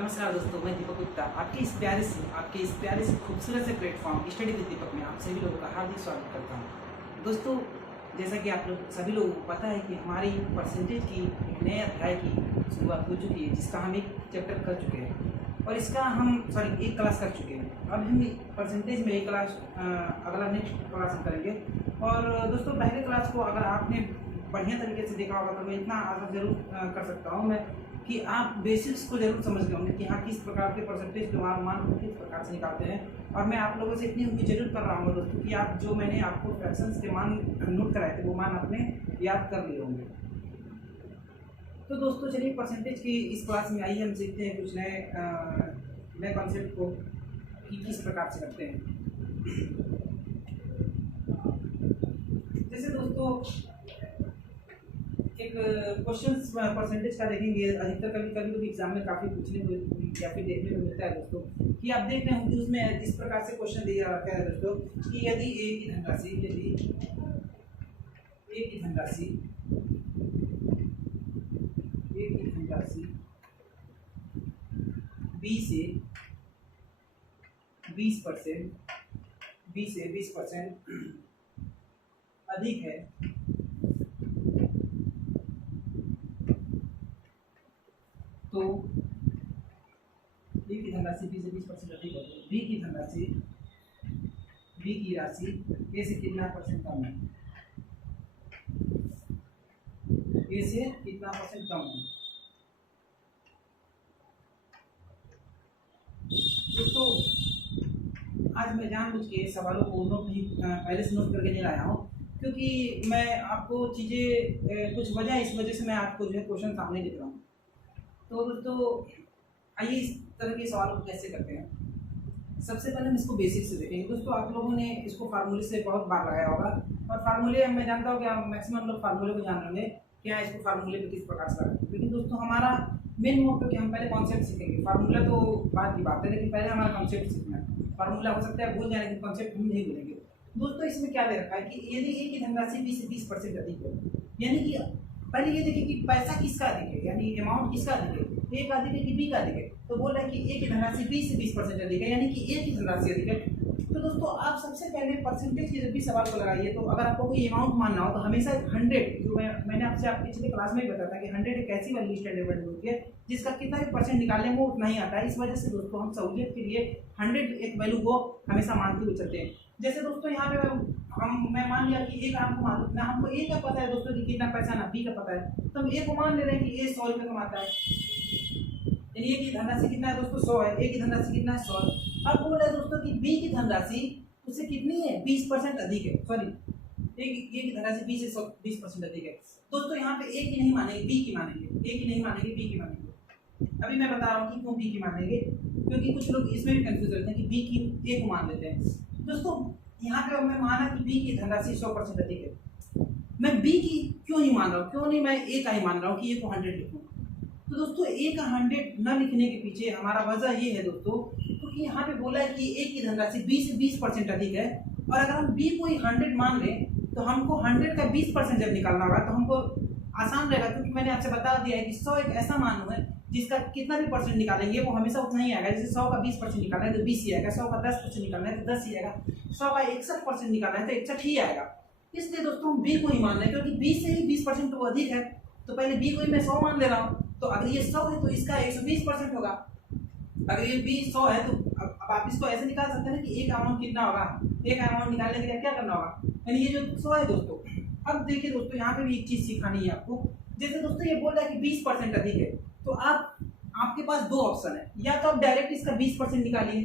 नमस्कार दोस्तों, मैं दीपक गुप्ता आपके इस प्यारे से खूबसूरत से प्लेटफॉर्म स्टडी विद दीपक में आप सभी लोगों का हार्दिक स्वागत करता हूं। दोस्तों, जैसा कि आप लोग सभी लोगों को पता है कि हमारी परसेंटेज की एक नए अध्याय की शुरुआत हो चुकी है, जिसका हम एक चैप्टर कर चुके हैं और इसका एक क्लास कर चुके हैं। अब हम परसेंटेज में एक क्लास अगला नेक्स्ट क्लास हम करेंगे। और दोस्तों, पहले क्लास को अगर आपने बढ़िया तरीके से देखा होगा तो मैं इतना आशा जरूर कर सकता हूँ मैं कि आप बेसिक्स को जरूर समझ गए होंगे कि हाँ, किस प्रकार के परसेंटेज के मान को किस प्रकार से निकालते हैं। और मैं आप लोगों से इतनी उम्मीद जरूर कर रहा हूँ दोस्तों कि आप जो मैंने आपको फ्रैक्शंस के मान नोट कराए थे वो मान आपने याद कर लिए होंगे। तो दोस्तों, चलिए परसेंटेज की इस क्लास में आइए हम सीखते हैं कुछ नए कॉन्सेप्ट को कि किस प्रकार से करते हैं। जैसे दोस्तों, एक क्वेश्चन परसेंटेज का देखेंगे। अधिकतर कभी एग्जाम में काफ़ी पूछने को या फिर देखने को मिलता है दोस्तों कि आप देख रहे होंगे उसमें इस प्रकार से क्वेश्चन दिया रहता है दोस्तों कि यदि ए की धनराशि बी से 20% अधिक है तो ए की धनराशि बी से 20% अधिक है तो बी की राशि ए से कितना परसेंट कम है, ए से कितना परसेंट कम है। दोस्तों, आज मैं जानबूझ के सवालों को पहले से नोट करके नहीं लाया हूँ, क्योंकि मैं आपको चीज़ें कुछ वजह इस वजह से मैं आपको जो है क्वेश्चन सामने देख रहा हूँ। तो दोस्तों, आइए इस तरह के सवालों को कैसे करते हैं। सबसे पहले हम इसको बेसिक से देखेंगे। दोस्तों, आप लोगों ने इसको फार्मूले से बहुत बार लगाया होगा और फार्मूले मैं जानता हूँ कि आप मैक्सिमम लोग फार्मूले को जान लेंगे क्या इसको फार्मूले पे किस प्रकार से लगाते हैं। लेकिन दोस्तों, हमारा मेन मोटिव कि हम पहले कॉन्सेप्ट सीखेंगे। फार्मूला तो बात की बात है, लेकिन पहले हमारा कॉन्सेप्ट सीखना है। फार्मूला हो सकता है भूल जाए, लेकिन कॉन्सेप्ट हम नहीं भूलेंगे। दोस्तों, इसमें क्या दे रखा है कि यदि ए की धनराशि बी से 20% अधिक है, यानी कि पहले ये देखिए कि पैसा किसका अधिक है, यानी अमाउंट किसका अधिक है, ए का अधिक है कि बी का अधिक है। तो बोल रहा है कि ए की धनराशि बी से 20% अधिक है, यानी कि ए की धनराशि अधिक है। तो दोस्तों, आप सबसे पहले परसेंटेज के जब भी सवाल को लगाइए तो अगर आपको कोई अमाउंट मानना हो तो हमेशा 100, जो मैंने आपसे आपके पिछले क्लास में भी बताया था कि 100 एक ऐसी वैल्यू स्टैंडर्ड वैल्यू होती है जिसका कितना भी परसेंट निकालने वो उतना ही आता है। इस वजह से दोस्तों, हम सहूलियत के लिए 100 एक वैल्यू को हमेशा मानते हुए चलते हैं। जैसे दोस्तों, यहाँ पे मैं मान लिया कि ए का हमको मालूम ना, हमको ए का पता है दोस्तों कि कितना पैसा, ना बी का पता है, तो हम ए को मान ले रहे हैं कि ए 100 रुपये कमाता है। ए की धनराशि कितना है दोस्तों, 100 है। ए की धनराशि कितना है, 100। अब बोल रहे हैं दोस्तों कि बी की धनराशि उससे कितनी है, 20% अधिक है। सॉरी, ए की धनराशि बी से 20% अधिक है। दोस्तों, यहाँ पे ए की नहीं मानेंगे, बी की मानेंगे। ए की नहीं मानेंगे, बी की मानेंगे। अभी मैं बता रहा हूँ कि क्यों बी की मानेंगे, क्योंकि कुछ लोग इसमें भी कंफ्यूज रहते हैं कि बी की ए को मान लेते हैं। दोस्तों, यहाँ पे मैं माना कि बी की धनराशि 100% अधिक है, मैं बी की क्यों नहीं मान रहा हूँ, क्यों नहीं मैं ए का ही मान रहा हूँ कि ए को 100 लिखूँ। तो दोस्तों, ए का 100 न लिखने के पीछे हमारा वजह ये है दोस्तों, क्योंकि यहाँ पे बोला है कि ए की धनराशि बी से 20% अधिक है, और अगर हम बी को ही 100 मान लें तो हमको 100 का 20% जब निकालना होगा तो हमको आसान रहेगा, क्योंकि मैंने आपसे बता दिया है कि 100 एक ऐसा मान है जिसका कितना भी परसेंट निकालेंगे वो हमेशा उतना ही आएगा। जैसे 100 का 20% निकालना है तो 20 ही आएगा, 100 का 10% निकालना है तो 10 ही आएगा, 100 का 61% निकालना है तो 61 ही आएगा। इसलिए दोस्तों, हम बी को ही मान रहे हैं, क्योंकि बी से ही 20% तो अधिक है, तो पहले बी को ही मैं 100 मान ले रहा हूँ। तो अगर ये 100 है तो इसका 120% होगा। अगर ये बी 100 है तो अब आप इसको ऐसे निकाल सकते हैं ना कि एक अमाउंट कितना होगा। एक अमाउंट निकालने के लिए क्या करना होगा, यानी ये जो 100 है दोस्तों। अब देखिए दोस्तों, यहाँ पे भी एक चीज सिखानी है आपको। जैसे दोस्तों, ये बोल रहा है कि 20% अधिक है, तो आपके पास दो ऑप्शन है, या तो आप डायरेक्ट इसका 20% निकालिए।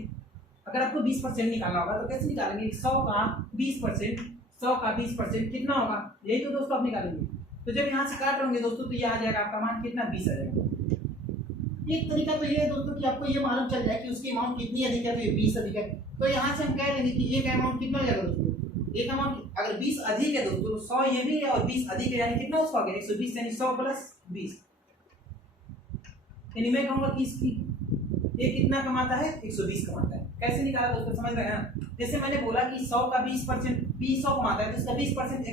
अगर आपको 20% निकालना होगा तो कैसे निकालेंगे, 100 का 20% कितना होगा, यही तो दोस्तों आप निकालेंगे। तो जब यहाँ से काट होंगे दोस्तों तो ये आ जाएगा आपका मान कितना, 20 आ जाएगा। एक तरीका तो ये है दोस्तों कि आपको ये मालूम चल जाए कि उसकी अमाउंट कितनी अधिक है, तो ये 20 अधिक है। तो यहाँ से हम कह देंगे कि एक अमाउंट कितना हो जाएगा दोस्तों, एक अमाउंट अगर 20 अधिक है दोस्तों तो 100 ये भी है और 20 अधिक है, यानी कितना उसका 120, यानी 100 प्लस 20। यानी मैं कहूँगा कि इसकी ये कितना कमाता है, 120 कमाता है। कैसे निकाला दोस्तों, समझ रहे हैं ना। जैसे मैंने बोला कि 100 का 20%, 100 कमाता है तो इसका 20%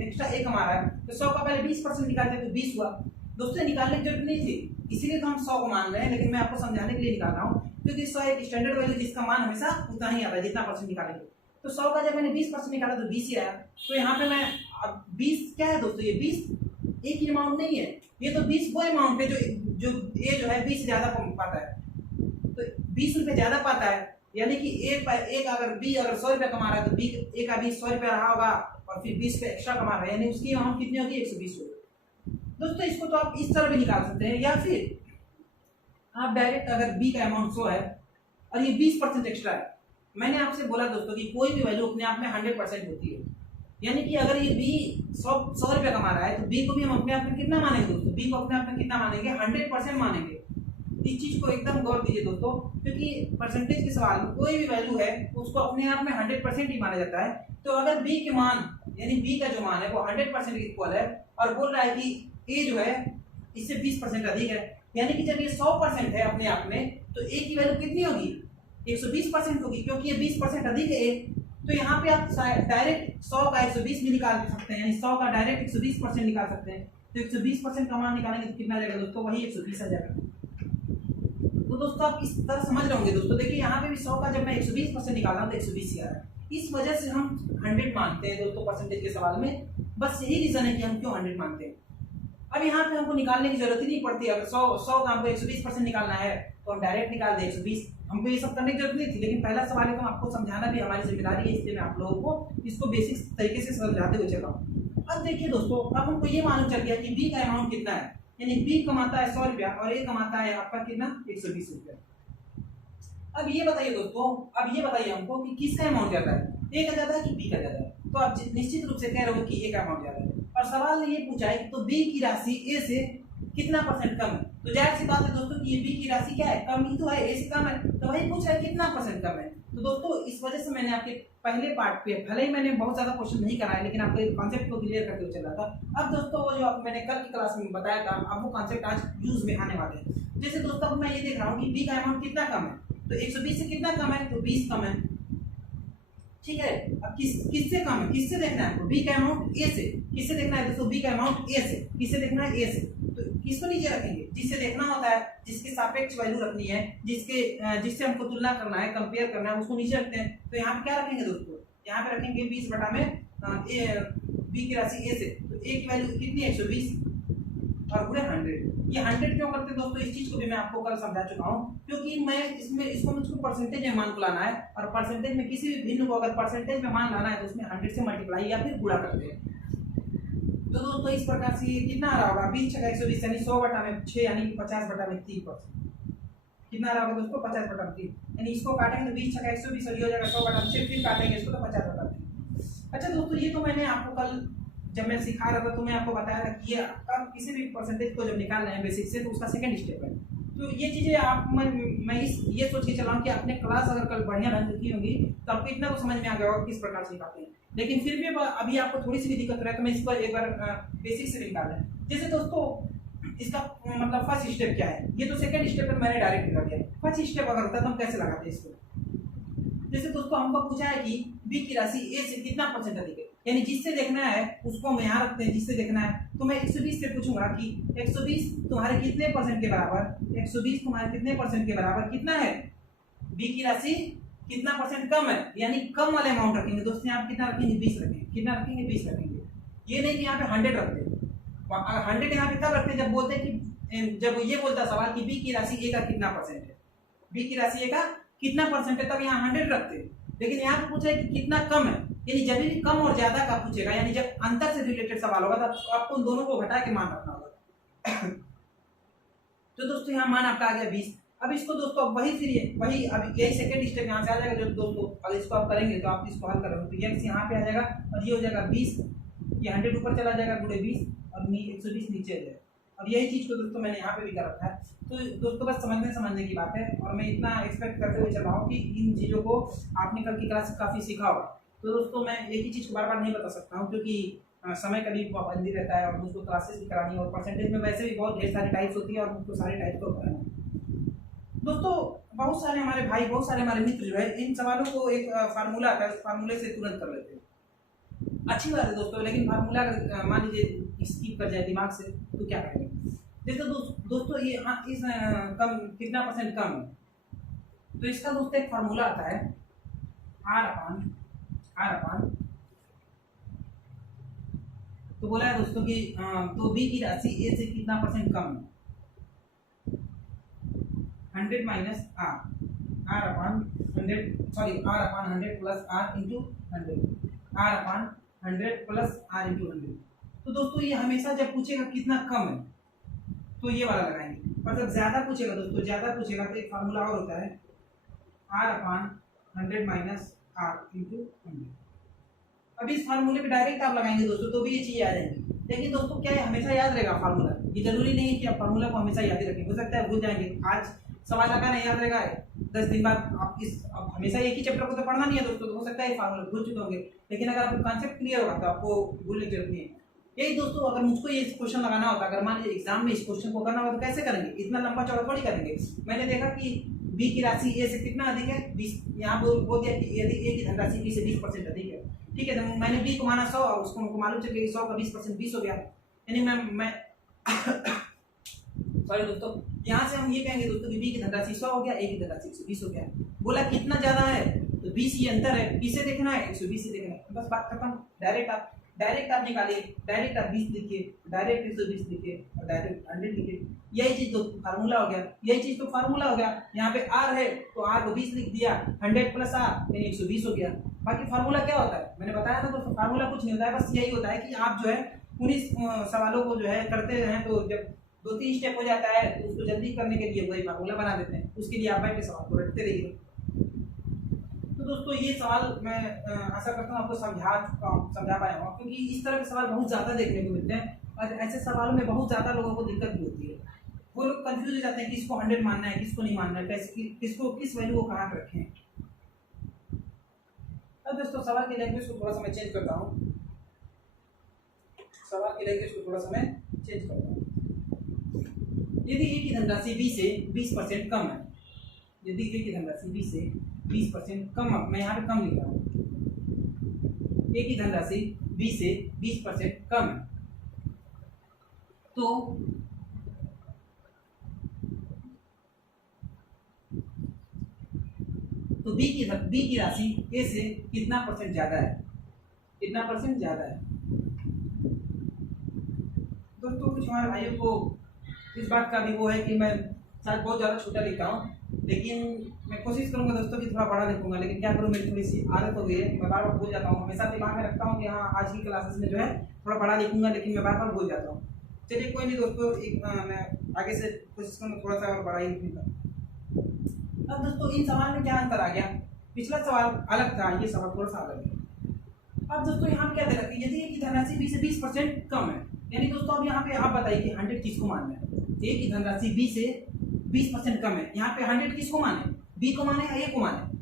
एक्स्ट्रा ए कमा रहा है, तो 100 का पहले 20% निकालते तो 20 हुआ। दोस्तों, निकालने की जरूरत नहीं थी, इसीलिए तो हम 100 को मान रहे हैं, लेकिन मैं आपको समझाने के लिए निकाल रहा हूँ क्योंकि 100 एक स्टैंडर्ड वैल्यू जिसका मान हमेशा उतना ही आता है जितना परसेंट निकालेंगे। तो 100 का जब मैंने 20% निकाला तो 20 ही आया। तो यहाँ पे मैं अब 20 क्या है दोस्तों, ये 20 एक ही अमाउंट नहीं है, ये तो 20 वो अमाउंट है जो ये जो है 20 ज्यादा पाता है, तो 20 रुपये ज्यादा पाता है। यानी कि एक अगर बी अगर 100 रुपया कमा रहा है तो बी एक का 100 रुपया रहा होगा और फिर 20 रुपये एक्स्ट्रा कमा रहा है, यानी उसकी अमाउंट कितनी होगी, 120 रुपये। दोस्तों इसको तो आप इस तरह भी निकाल सकते हैं, या फिर आप डायरेक्ट अगर बी का अमाउंट 100 है और ये 20% एक्स्ट्रा है। मैंने आपसे बोला दोस्तों कि कोई भी वैल्यू अपने आप में 100% होती है, यानी कि अगर ये बी 100 रुपया कमा रहा है तो बी को भी हम अपने आप में कितना मानेंगे दोस्तों, बी को अपने आप में कितना मानेंगे, 100% मानेंगे। इस चीज को एकदम गौर कीजिए दोस्तों, क्योंकि परसेंटेज के सवाल में कोई भी वैल्यू है उसको अपने आप में 100% ही माना जाता है। तो अगर बी के मान यानी बी का जो मान है वो 100% इक्वल है और बोल रहा है कि ए जो है इससे 20% अधिक है, यानी कि जब ये 100% है अपने आप में तो ए की वैल्यू कितनी होगी, 120% होगी, क्योंकि ये 20% अधिक है ए। तो यहाँ पे आप डायरेक्ट 100 का 120 भी निकाल सकते हैं, यानी 100 का डायरेक्ट 120% निकाल सकते हैं। तो 120% का मान निकालेंगे तो कितना आ जाएगा दोस्तों, वही 120 आ जाएगा। तो दोस्तों आप इस तरह समझ रहे होंगे दोस्तों, देखिए यहाँ पे भी 100 का जब मैं 120% निकाला तो 120 ही आ रहा है। इस वजह से हम 100 मानते हैं दोस्तों परसेंटेज के सवाल में, बस यही रीजन है कि हम क्यों 100 मानते हैं। अब यहाँ पे हमको निकालने की जरूरत ही नहीं पड़ती, अगर 100 का हमको 120% निकालना है तो हम डायरेक्ट निकाल दें 120, हमको ये सब करने की जरूरत नहीं थी। लेकिन पहला सवाल है तो आपको समझाना भी हमारी जिम्मेदारी है, इसलिए मैं आप लोगों को इसको बेसिक तरीके से समझाते हुए चल रहा हूँ। अब देखिए दोस्तों, अब हमको ये मालूम चल गया कि बी का अमाउंट कितना है, यानी बी कमाता है 100 रुपया और ए कमाता है आपका कितना, 120 रुपया। अब ये बताइए दोस्तों, अब ये बताइए हमको कि किसका अमाउंट ज्यादा है, ए का ज्यादा है कि बी का ज्यादा है। तो आप निश्चित रूप से कह रहे हो कि ए का अमाउंट ज्यादा है, और सवाल ने ये पूछा है तो बी की राशि ए से कितना परसेंट कम है। तो जाहिर सी बात है दोस्तों कि ये बी की राशि क्या है, कम ही तो है, ए से कम है, तो वही पूछ रहा है कितना परसेंट कम है। तो दोस्तों इस वजह से मैंने आपके पहले पार्ट पे, भले ही मैंने बहुत ज्यादा क्वेश्चन नहीं कराया लेकिन आपको कॉन्सेप्ट को क्लियर करते हुए चला था। अब दोस्तों वो जो मैंने कल की क्लास में बताया था, अब वो कॉन्सेप्ट आज यूज में आने वाले हैं। जैसे दोस्तों अब मैं ये देख रहा हूँ कि बी का अमाउंट कितना कम है, तो 120 से कितना कम है, तो 20 कम है, ठीक है। अब किससे कम है, किससे देखना है, बी का अमाउंट ए से, किससे देखना है दोस्तों, बी का अमाउंट ए से, किससे देखना है, ए से। तो किसको नीचे रखेंगे, जिससे देखना होता है, जिसके सापेक्ष वैल्यू रखनी है, जिससे हमको तुलना करना है, कंपेयर करना है, उसको नीचे रखते हैं। तो यहाँ पे क्या रखेंगे दोस्तों, यहाँ पे रखेंगे 20 बटा में बी की राशि ए से, तो ए की वैल्यू कितनी है, 120 और पूरे 100। ये 100 क्यों करते हैं दोस्तों, इस चीज को भी मैं आपको कल समझा चुका हूँ, क्योंकि मैं इसको मुझको परसेंटेज में मान को लाना है, और परसेंटेज में किसी भी भिन्न को अगर परसेंटेज में मान लाना है तो उसमें 100 से मल्टीप्लाई या फिर गुणा करते हैं। तो दोस्तों इस प्रकार से कितना आ रहा होगा, 20 छक्का 120 यानी 100 बटा में 6 यानी 50 बटा में 3%। कितना आ रहा होगा दोस्तों, 50 बटा में 3, यानी इसको काटेंगे तो 20 छक्का 120 और ये हो जाएगा 100 बटा में 6, फिर काटेंगे इसको तो 50 बटा में 3। अच्छा दोस्तों, ये तो मैंने आपको कल जब मैं सिखा रहा था तो मैं आपको बताया था कि ये आप किसी भी परसेंटेज को जब निकाल रहे हैं बेसिक से तो उसका सेकंड स्टेप है। तो ये चीजें आप मैं ये सोच के चला हूँ कि आपने क्लास अगर कल बढ़िया ढंग से की होगी तो आपको इतना तो समझ में आ गया होगा किस प्रकार से निकालते हैं। लेकिन फिर भी अभी आपको थोड़ी सी भी दिक्कत रहे तो मैं इस पर एक बार बेसिक से निकाल रहा है। जैसे दोस्तों इसका मतलब फर्स्ट स्टेप क्या है, ये तो सेकंड स्टेप मैंने डायरेक्ट निकाल दिया। फर्स्ट स्टेप अगर होता तो हम कैसे लगाते हैं इसको। जैसे दोस्तों हमको पूछा है कि बी की राशि ए से कितना परसेंट अधिक है, यानी जिससे देखना है उसको हम यहाँ रखते हैं, जिससे देखना है तो मैं 120 से पूछूंगा कि 120 तुम्हारे कितने परसेंट के बराबर, 120 तुम्हारे कितने परसेंट के बराबर कितना है, बी की राशि कितना परसेंट कम है, यानी कम वाले अमाउंट रखेंगे दोस्तों। यहाँ कितना रखेंगे, 20 रखेंगे, कितना रखेंगे, 20 रखेंगे। ये नहीं कि यहाँ पे 100 रखते हैं, 100 यहाँ पे तब रखते हैं जब बोलते हैं कि जब ये बोलता सवाल कि बी की राशि ए का कितना परसेंट है, बी की राशि ए का कितना परसेंट है, तब यहाँ 100 रखते हैं। लेकिन यहाँ पे पूछा है कि कितना कम है, यानी जब भी कम और ज्यादा का पूछेगा, यानी जब अंतर से रिलेटेड सवाल होगा तो आपको उन दोनों को घटा के मान रखना होगा। तो दोस्तों यहाँ मान आपका आ गया 20। अब इसको दोस्तों वही अब यही सेकंड स्टेप यहाँ से आ जाएगा। जो दोस्तों अगर इसको आप करेंगे तो आप इसको हल करोगे तो x यहाँ पे आ जाएगा और ये हो जाएगा 20, ये 100 ऊपर चला जाएगा गुणे 20 और 120 नीचे आ जाएगा। अब यही चीज को दोस्तों मैंने यहाँ पे भी कर रखा है। तो दोस्तों बस समझने की बात है, और मैं इतना एक्सपेक्ट करते हुए चल रहा हूँ कि इन चीज़ों को आपने कल की क्लास से काफ़ी सीखा होगा। तो दोस्तों मैं एक ही चीज़ को बार बार नहीं बता सकता हूँ, क्योंकि समय का भी पाबंदी रहता है और मुझको क्लासेस भी करानी है, और परसेंटेज में वैसे भी बहुत ढेर सारी टाइप्स होती है और मुझको सारे टाइप को कराना है। दोस्तों बहुत सारे हमारे भाई, बहुत सारे हमारे मित्र जो है इन सवालों को एक फार्मूला आता है, उस फार्मूले से तुरंत कर लेते हैं। अच्छी बात है दोस्तों, लेकिन फार्मूला मान लीजिए स्किप कर जाए दिमाग से तो क्या करेंगे। जैसे दोस्तों ये इस कम कितना परसेंट कम है, तो इसका दोस्तों एक फार्मूला आता है आर अपान तो बोला है दोस्तों कि तो बी की राशि ए से कितना परसेंट कम है, 100 minus R upon 100 plus R into 100 R upon 100 plus R into 100। तो दोस्तों ये हमेशा जब पूछेगा कितना कम है तो ये वाला लगाएंगे, मतलब ज्यादा पूछेगा दोस्तों, ज्यादा पूछेगा तो एक फार्मूला और होता है R upon 100 minus R into 100। अब इस फार्मूले पे डायरेक्ट आप लगाएंगे दोस्तों तो भी ये चीजें आ जाएंगी, लेकिन दोस्तों क्या है हमेशा याद रहेगा फार्मूला, ये जरूरी नहीं है कि आप फार्मूला को हमेशा याद ही रखें, हो सकता है भूल जाएंगे, आज सवाल लगा नहीं याद रहेगा, 10 दिन बाद आप अब हमेशा एक ही चैप्टर को तो पढ़ना नहीं है दोस्तों, तो हो सकता है फार्मूला भूल चुके होंगे, लेकिन अगर आपको कॉन्सेप्ट क्लियर होगा तो आपको भूलने की जरूरत नहीं है। यही दोस्तों अगर मुझको ये क्वेश्चन लगाना होता, अगर मान लीजिए एग्जाम में इस क्वेश्चन को करना होगा तो कैसे करेंगे, इतना लंबा चौड़ा थोड़ी करेंगे। मैंने देखा कि बी की राशि ए से कितना अधिक है 20, यहाँ बोल दिया कि यदि ए की धनराशि बी से 20% अधिक है, ठीक है, तो मैंने बी को माना 100 और उसको हमको मालूम चल गया 100 का 20% 20 हो गया, यानी मैं सॉरी दोस्तों, यहाँ से हम ये कहेंगे दोस्तों कि बी की धनराशि 100 हो गया, ए की धनराशि 120 हो गया। बोला कितना ज्यादा है तो 20 ही अंतर है, किसे देखना है 120 से देखना है, बस बात खत्म। डायरेक्ट आप निकालिए, डायरेक्ट आप 20 लिखिए, डायरेक्ट 120 लिखिए और डायरेक्ट 100 लिखिए, यही चीज तो फार्मूला हो गया, यही चीज तो फार्मूला हो गया। यहाँ पे आर है तो आर को 20 लिख दिया, 100 प्लस आर यानी 120 हो गया। बाकी फार्मूला क्या होता है मैंने बताया ना दोस्तों, फार्मूला कुछ नहीं होता है, बस यही होता है कि आप जो है पूरी सवालों को जो है करते हैं, तो जब 2-3 स्टेप हो जाता है तो उसको जल्दी करने के लिए वही फार्मूला बना देते हैं, उसके लिए आप बैठ के सवाल को रखते रहिए। तो दोस्तों ये सवाल मैं आशा करता हूँ आपको समझा पाया हूँ, क्योंकि इस तरह के सवाल बहुत ज़्यादा देखने को मिलते हैं और ऐसे सवालों में बहुत ज़्यादा लोगों को दिक्कत भी होती है, वो लोग कंफ्यूज हो जाते हैं किसको 100 मानना है किसको नहीं मानना है, किसको किस वैल्यू को कहाँ पर रखें। अब दोस्तों सवाल की लैंग्वेज को थोड़ा सा मैं चेंज करता हूँ, यदि ए की धनराशि बी से 20% कम है, यदि ए की धनराशि बी से 20% कम, मैं यहाँ पे कम लिख रहा हूँ, ए की धनराशि बी से 20% कम है, तो बी की राशि ए से कितना परसेंट ज्यादा है, कितना परसेंट ज्यादा है। दोस्तों कुछ हमारे भाइयों को इस बात का भी वो है कि मैं शायद बहुत ज़्यादा छोटा लिखता हूँ, लेकिन मैं कोशिश करूँगा दोस्तों कि थोड़ा बड़ा लिखूंगा, लेकिन क्या करूँ मेरी थोड़ी सी आदत हो गई है, मैं बार बार भूल जाता हूँ, हमेशा दिमाग में रखता हूँ कि हाँ आज की क्लासेस में जो है थोड़ा बड़ा लिखूंगा, लेकिन मैं बार बार भूल जाता हूँ। चलिए कोई नहीं दोस्तों, मैं आगे से कोशिश करूँगा थोड़ा सा और बड़ा ही लिखने का। अब दोस्तों इन सवाल में क्या अंतर आ गया, पिछला सवाल अलग था, ये सवाल थोड़ा सा अलग है। अब दोस्तों यहाँ क्या दे रखा है, यदि ए की धनराशि बी से 20% कम है, यानी दोस्तों अब यहाँ पे आप बताइए कि 100 किसको मानना है, ए की धनराशि बी से 20% कम है, यहाँ पे 100 किसको माने, बी को माने या ए को माने।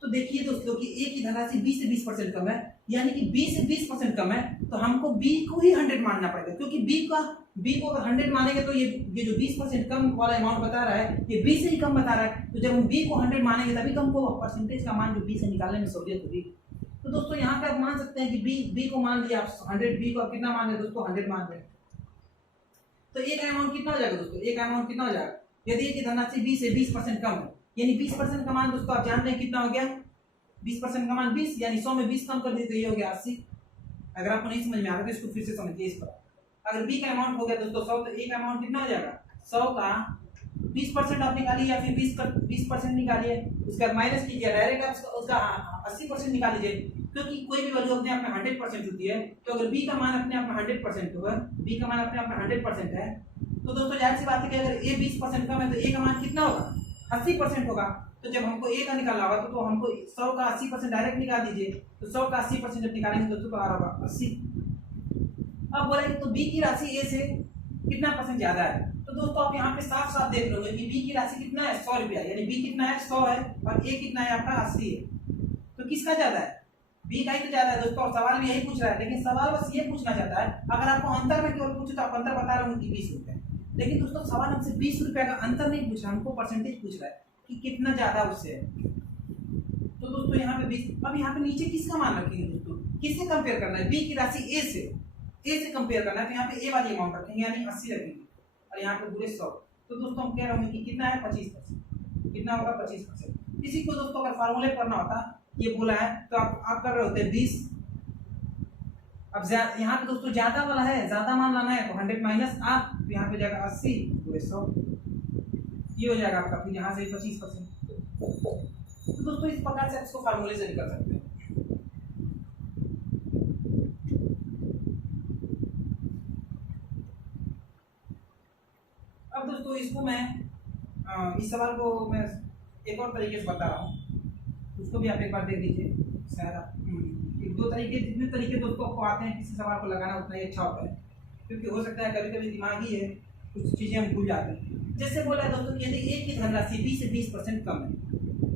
तो देखिए दोस्तों कि ए की धनराशि बी से 20% कम है, यानी कि बी से 20% कम है, तो हमको बी को ही 100 मानना पड़ेगा, क्योंकि बी को अगर 100 मानेंगे तो ये जो 20% कम वाला अमाउंट बता रहा है ये बी से ही कम बता रहा है, तो जब हम बी को 100 मानेंगे तभी तो हमको परसेंटेज का मान जो बी से निकालने में सहूलियत होगी। तो दोस्तों यहाँ पे आप मान सकते हैं कि बी को मान लिया आप 100, बी को आप कितना मान रहे दोस्तों 100 मान रहे, तो ए का अमाउंट कितना हो जाएगा दोस्तों, ए का अमाउंट कितना हो जाएगा, यदि ए की धनराशि बी से 20% कम है, यानी 20% का मान दोस्तों आप जानते हैं कितना हो गया, 20% का मान 20, यानी 100 में 20 कम कर दीजिए, ये हो गया 80। अगर आपको नहीं समझ में आ रहा तो इसको फिर से समझिए इस पर, अगर बी का अमाउंट हो गया दोस्तों 100, तो ए का अमाउंट कितना हो जाएगा 100 का 20% आप निकालिए या फिर 20% निकालिए, उसके बाद माइनस कीजिए, डायरेक्ट आप उसका 80% निकाल लीजिए, क्योंकि कोई भी वैल्यू अपने आप में 100% होती है, तो अगर बी का मान अपने आप में 100% होगा, बी का मान अपने आप में 100% है, तो दोस्तों जाहिर सी बात है कि अगर ए 20% कम है तो ए का मान कितना होगा 80% होगा। तो जब हमको ए का निकालना होगा तो हमको 100 का 80% डायरेक्ट निकाल दीजिए, तो 100 का 80% जब निकालेंगे दोस्तों तो आ रहा होगा 80। अब बोलेंगे तो बी की राशि ए से कितना परसेंट ज्यादा है, तो दोस्तों आप यहाँ पे साफ साफ देख लोगे कि बी की राशि कितना है 100 रुपया, यानी बी कितना है 100 है और ए कितना है आपका 80 है, तो किसका ज्यादा है, बी का ही तो ज्यादा है दोस्तों। और सवाल में यही पूछ रहा है, लेकिन सवाल बस ये पूछना चाहता है, अगर आपको अंतर में केवल पूछे तो आप अंतर बता रहे होंगे 20 रुपए, लेकिन दोस्तों सवाल हमसे 20 रुपए का अंतर नहीं पूछ रहा, हमको परसेंटेज पूछ रहा है कि कितना ज्यादा उससे है। तो दोस्तों यहाँ पे 20, अब यहाँ पे नीचे किसका मान रखेंगे दोस्तों, किससे कंपेयर करना है, बी की राशि ए से कंपेयर करना है, तो यहाँ पे ए वाली अमाउंट रखेंगे यानी 80 रखेंगे, और यहाँ पे पूरे 100। तो दोस्तों हम कह रहे होंगे कि कितना है 25%, कितना होगा 25%। इसी को दोस्तों अगर फार्मूले पढ़ना होता, ये बोला है तो आप कर रहे होते 20। अब यहाँ पे दोस्तों ज्यादा वाला है, ज्यादा मान लाना है तो 100 माइनस आप, तो यहाँ पे जाएगा 80 पूरे 100, ये हो जाएगा आपका फिर यहाँ से 25%। तो दोस्तों इस प्रकार से आप इसको फार्मूले से निकल सकते हैं। अब दोस्तों इसको मैं इस सवाल को मैं एक और तरीके से बता रहा हूँ, उसको भी आप एक बार देख लीजिए। शायद आप एक दो तरीके, जितने तरीके दोस्तों आपको आते हैं किसी सवाल को लगाना उतना ही अच्छा होता है, क्योंकि हो सकता है कभी कभी दिमाग ही है, कुछ चीज़ें हम भूल जाते हैं। जैसे बोला है दोस्तों कि यदि ए की धनराशि बी से 20% कम है,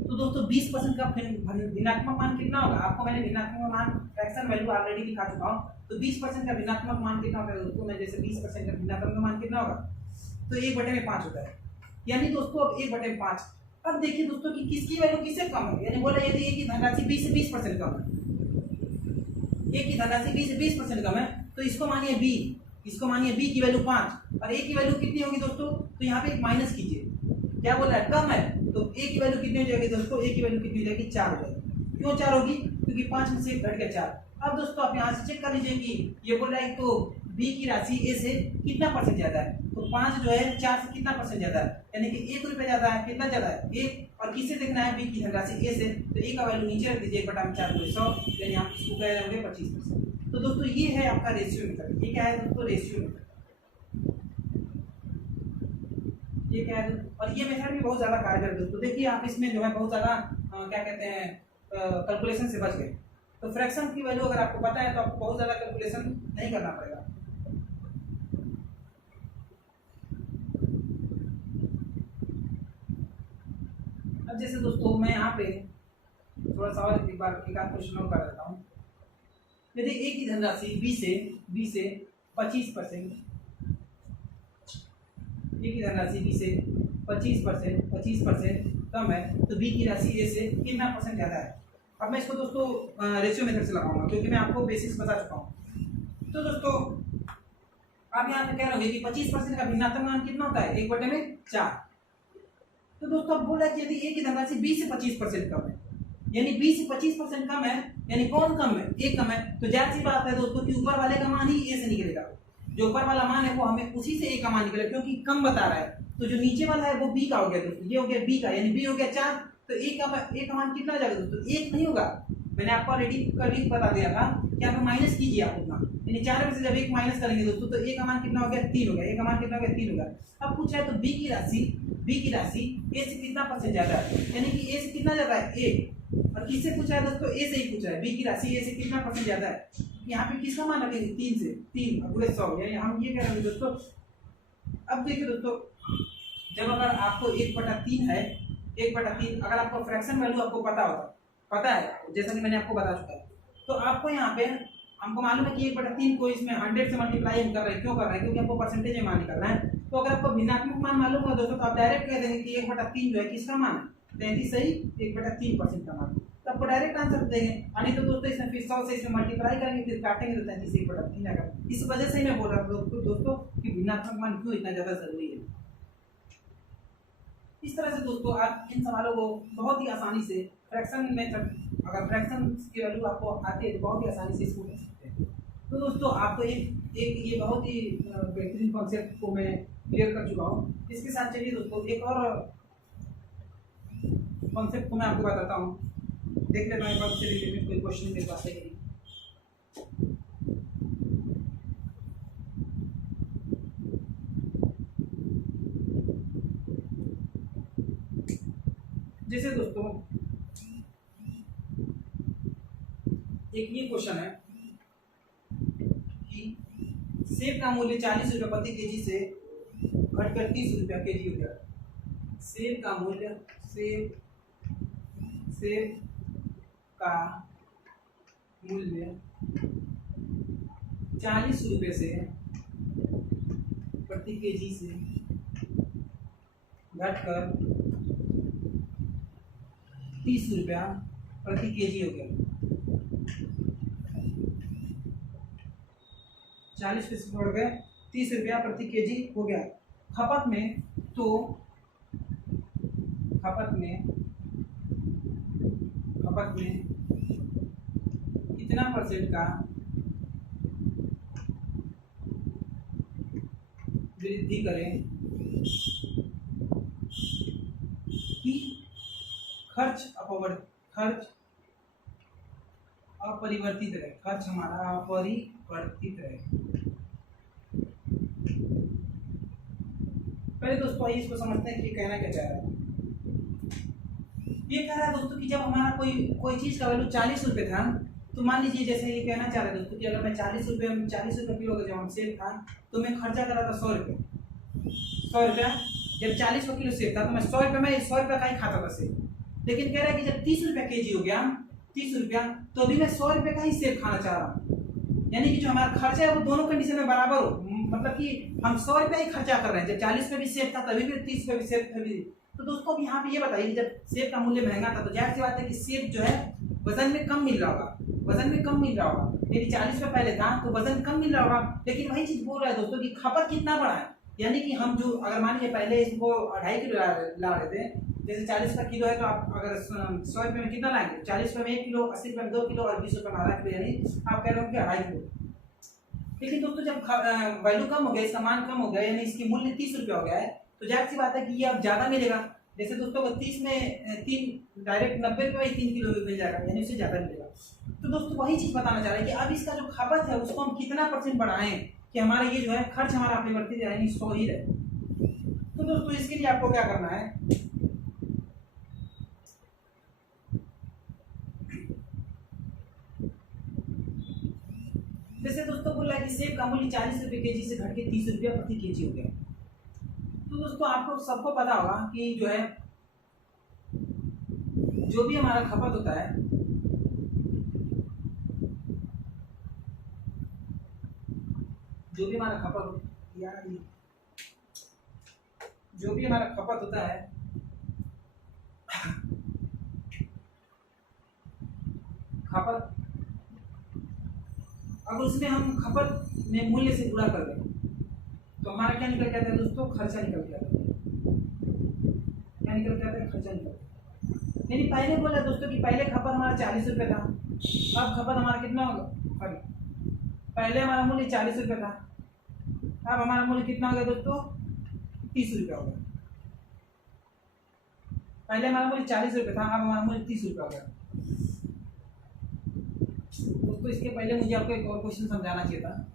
तो दोस्तों 20% का भिन्नात्मक मान कितना होगा? आपको मैंने भिन्नात्मक मान फ्रैक्शन वैल्यू ऑलरेडी दिखा चुका हूँ। तो 20% का भिन्नात्मक मान कितना होगा दोस्तों? मैं जैसे 20% का भिन्नात्मक मान कितना होगा, तो 1/5 होता है। यानी दोस्तों अब 1/5। अब देखिए दोस्तों कि किसकी वैल्यू किससे कम है, यानी बोला यदि ए की धनराशि बी से 20% कम है, ए की धनराशि बी से 20% कम है, तो इसको मानिए बी, इसको मानिए बी की वैल्यू 5 और ए की वैल्यू कितनी होगी दोस्तों? तो यहाँ पे एक माइनस कीजिए, क्या बोल रहा है, कम है, तो ए की वैल्यू कितनी हो जाएगी दोस्तों? ए की वैल्यू कितनी हो जाएगी? 4 हो जाएगी। क्यों 4 होगी? क्योंकि 5 में से 1 घट गया 4। अब दोस्तों आप यहाँ से चेक कर लीजिए कि ये बोल रहा है तो बी की राशि ए से कितना परसेंट ज्यादा है, तो 5 जो है 4 से कितना परसेंट ज्यादा है, यानी कि 1 रुपये ज्यादा है। कितना ज्यादा है? 1। और किससे देखना है? बी की धनराशि ए से, तो ए का वैल्यू नीचे रख दीजिए 1/4 पूरे 100, यानी आप इसको कह रहे होंगे 25%। तो दोस्तों ये है आपका रेशियो मेथड। ये क्या है दोस्तों? Ratio method. ये क्या है? और ये मेथड भी बहुत ज्यादा कारगर है दोस्तों। देखिए आप इसमें जो है बहुत ज्यादा क्या कहते हैं कैलकुलेशन से बच गए। तो फ्रैक्शन की वैल्यू अगर आपको पता है तो आपको बहुत ज्यादा कैलकुलेशन नहीं करना पड़ेगा। अब जैसे दोस्तों मैं यहाँ पे थोड़ा सा और एक आध क्वेश्चन और कर देता हूँ। यदि ए की धनराशि बी से 25%, ए की धनराशि बी से 25% कम है, तो बी की राशि ए से कितना परसेंट ज्यादा है? अब मैं इसको दोस्तों रेशियो मेथड से लगाऊंगा, क्योंकि मैं आपको बेसिक्स बता चुका हूँ। तो दोस्तों आप यहाँ पे कह रहे होंगे कि 25% का भिन्नात्मक मान कितना होता है? 1/4। तो दोस्तों अब बोला कि यदि ए की धनराशि बी से 25% कम है, यानी बी से 25% कम है, यानी कौन कम है? ए कम है। तो जाहिर सी बात है दोस्तों कि ऊपर वाले का मान ही ए से निकलेगा। जो ऊपर वाला मान है वो हमें उसी से ए का मान निकलेगा, क्योंकि कम बता रहा है। तो जो नीचे वाला है वो बी का हो गया दोस्तों, ये हो गया बी का, यानी बी हो गया 4। तो ए का मान कितना जाएगा दोस्तों? 1 नहीं होगा। मैंने आपको ऑलरेडी कल बता दिया था कि आप माइनस कीजिए आप उतना, यानी 4 में से जब 1 माइनस करेंगे दोस्तों तो ए का मान कितना हो गया? 3 हो गया। ए का मान कितना हो गया? 3 हो गया। अब पूछ रहा है तो बी की राशि ए से कितना परसेंट ज्यादा है, यानी कि ए से कितना ज्यादा है? 1। और किससे पूछ रहा है दोस्तों? ए से ही पूछ रहा है। बी की राशि ए से कितना परसेंट ज्यादा है, यहाँ पे किसका मान रखेंगे? 3 से। 3 पूरे 100, यानी हम ये कह रहे हैं दोस्तों। अब देखिए दोस्तों, जब अगर आपको 1/3 है, 1/3 अगर आपको फ्रैक्शन वैल्यू आपको पता है, जैसा कि मैंने आपको बता चुका है, तो आपको यहाँ पे हमको मालूम है कि 1/3 को इसमें 100 से मल्टीप्लाई हम कर रहे हैं। क्यों कर रहे हैं? क्योंकि आपको परसेंटेज में मान निकालना है। तो अगर आपको भिन्नात्मक मान मालूम होगा दोस्तों, तो आप डायरेक्ट कह देंगे कि 1/3 जो है किसका मान है? 33 सही, 1/3% का मान, तो आपको डायरेक्ट आंसर देंगे। यानी तो दोस्तों इसमें फिर 100 से इसमें मल्टीप्लाई करेंगे, फिर काटेंगे तो 33 1/3 आएगा। इस वजह से मैं बोल रहा हूँ दोस्तों कि भिन्नात्मक मान क्यों इतना ज्यादा जरूरी है। इस तरह से दोस्तों आप इन सवालों को बहुत ही आसानी से फ्रैक्शन मेथड, अगर फ्रैक्शन की वैल्यू आपको आती है तो बहुत ही आसानी से इसको कर सकते हैं। तो दोस्तों आपको एक ये बहुत ही बेहतरीन कॉन्सेप्ट को मैं क्लियर कर चुका हूँ। इसके साथ चलिए दोस्तों एक और कॉन्सेप्ट को मैं आपको बताता हूँ। देख लेना एक बार उससे रिलेटेड कोई क्वेश्चन मेरे पास है कि नहीं। जैसे दोस्तों एक ये क्वेश्चन है कि सेब का मूल्य 40 रुपये प्रति केजी से घटकर 30 रुपया केजी हो गया। सेब का मूल्य, सेब का मूल्य 40 रुपये से प्रति केजी से घटकर 30 रुपया प्रति केजी हो गया। 40 पैसे बढ़ गए, 30 रुपया प्रति केजी हो गया। खपत में तो खपत में कितना परसेंट का वृद्धि करें कि खर्च अपरिवर्तित रहे, खर्च हमारा अपरिवर्तित रहे। पहले दोस्तों आइए इसको समझते हैं कि कहना क्या चाह रहा है। ये कह रहा है दोस्तों कि जब हमारा कोई चीज़ का वैल्यू 40 रुपये था, तो मान लीजिए जैसे ये कहना चाह रहा है दोस्तों कि अगर मैं 40 रुपये किलो का जब हम सेब था तो मैं खर्चा करा था 100 रुपये। जब 40 किलो सेब था तो मैं 100 रुपये में 100 रुपये का ही खाता था सेब। लेकिन कह रहा है कि जब 30 रुपये केजी हो गया, 30 रुपया, तो अभी मैं 100 रुपये का ही सेब खाना चाह रहा हूँ। यानी कि जो हमारा खर्चा है वो दोनों कंडीशन में बराबर हो, मतलब कि हम 100 रुपये ही खर्चा कर रहे हैं। जब 40 पे भी सेब था तभी भी 30 पे भी सेब था भी। तो दोस्तों अब यहाँ पे ये बताइए, जब सेब का मूल्य महंगा था तो जाहिर सी बात है कि सेब जो है वजन में कम मिल रहा होगा, यदि 40 रुपये पहले था तो वजन कम मिल रहा होगा। लेकिन वही चीज बोल रहा है दोस्तों कि खपत कितना बढ़ा है, यानी कि हम जो अगर मान लीजिए पहले इसको 2.5 किलो ला रहे थे, जैसे 40 का किलो है तो आप अगर 100 रुपये में कितना लाएंगे, 40 रुपये में 1 किलो, 80 रुपये में 2 किलो और 20 रुपये में आधा किलो, यानी आप कह रहे हो कि 2.5 किलो। लेकिन दोस्तों जब वैल्यू कम हो गया, इसका मान कम हो गया, यानी इसकी मूल्य 30 रुपये हो गया है, तो जाहिर सी बात है कि ये अब ज़्यादा मिलेगा। जैसे दोस्तों को 30 में 3 डायरेक्ट 90 रुपये 3 किलो मिल जाएगा, यानी उससे ज़्यादा मिलेगा। तो दोस्तों वही चीज़ बताना चाह रहे हैं कि अब इसका जो खपत है उसको हम कितना % बढ़ाएं कि हमारा ये जो है खर्च हमारा अपरिवर्तित यानी 100 ही रहे। तो दोस्तों इसके लिए आपको क्या करना है, जैसे दोस्तों बोल रहा है कि सेब का मूल्य 40 रुपये केजी से घट के 30 रुपया प्रति केजी हो गया। तो दोस्तों आपको सबको पता होगा कि जो है जो भी हमारा खपत होता है, जो भी हमारा खपत होता है खपत, अगर उसमें हम खपत में मूल्य से गुणा कर दें तो हमारा क्या निकल के आता है दोस्तों, खर्चा निकल के आता है। क्या निकल के आता है, खर्चा निकल के। यानी पहले बोला दोस्तों कि पहले खपत हमारा 40 रुपये था, अब खपत हमारा कितना होगा, पहले हमारा मूल्य 40 रुपये था, अब हमारा मूल्य कितना हो गया दोस्तों, 30 रुपया हो गया। पहले हमारा मूल्य 40 रुपये था, अब हमारा मूल्य 30 रुपया हो गया। दोस्तों इसके पहले मुझे आपको एक और क्वेश्चन समझाना चाहिए था,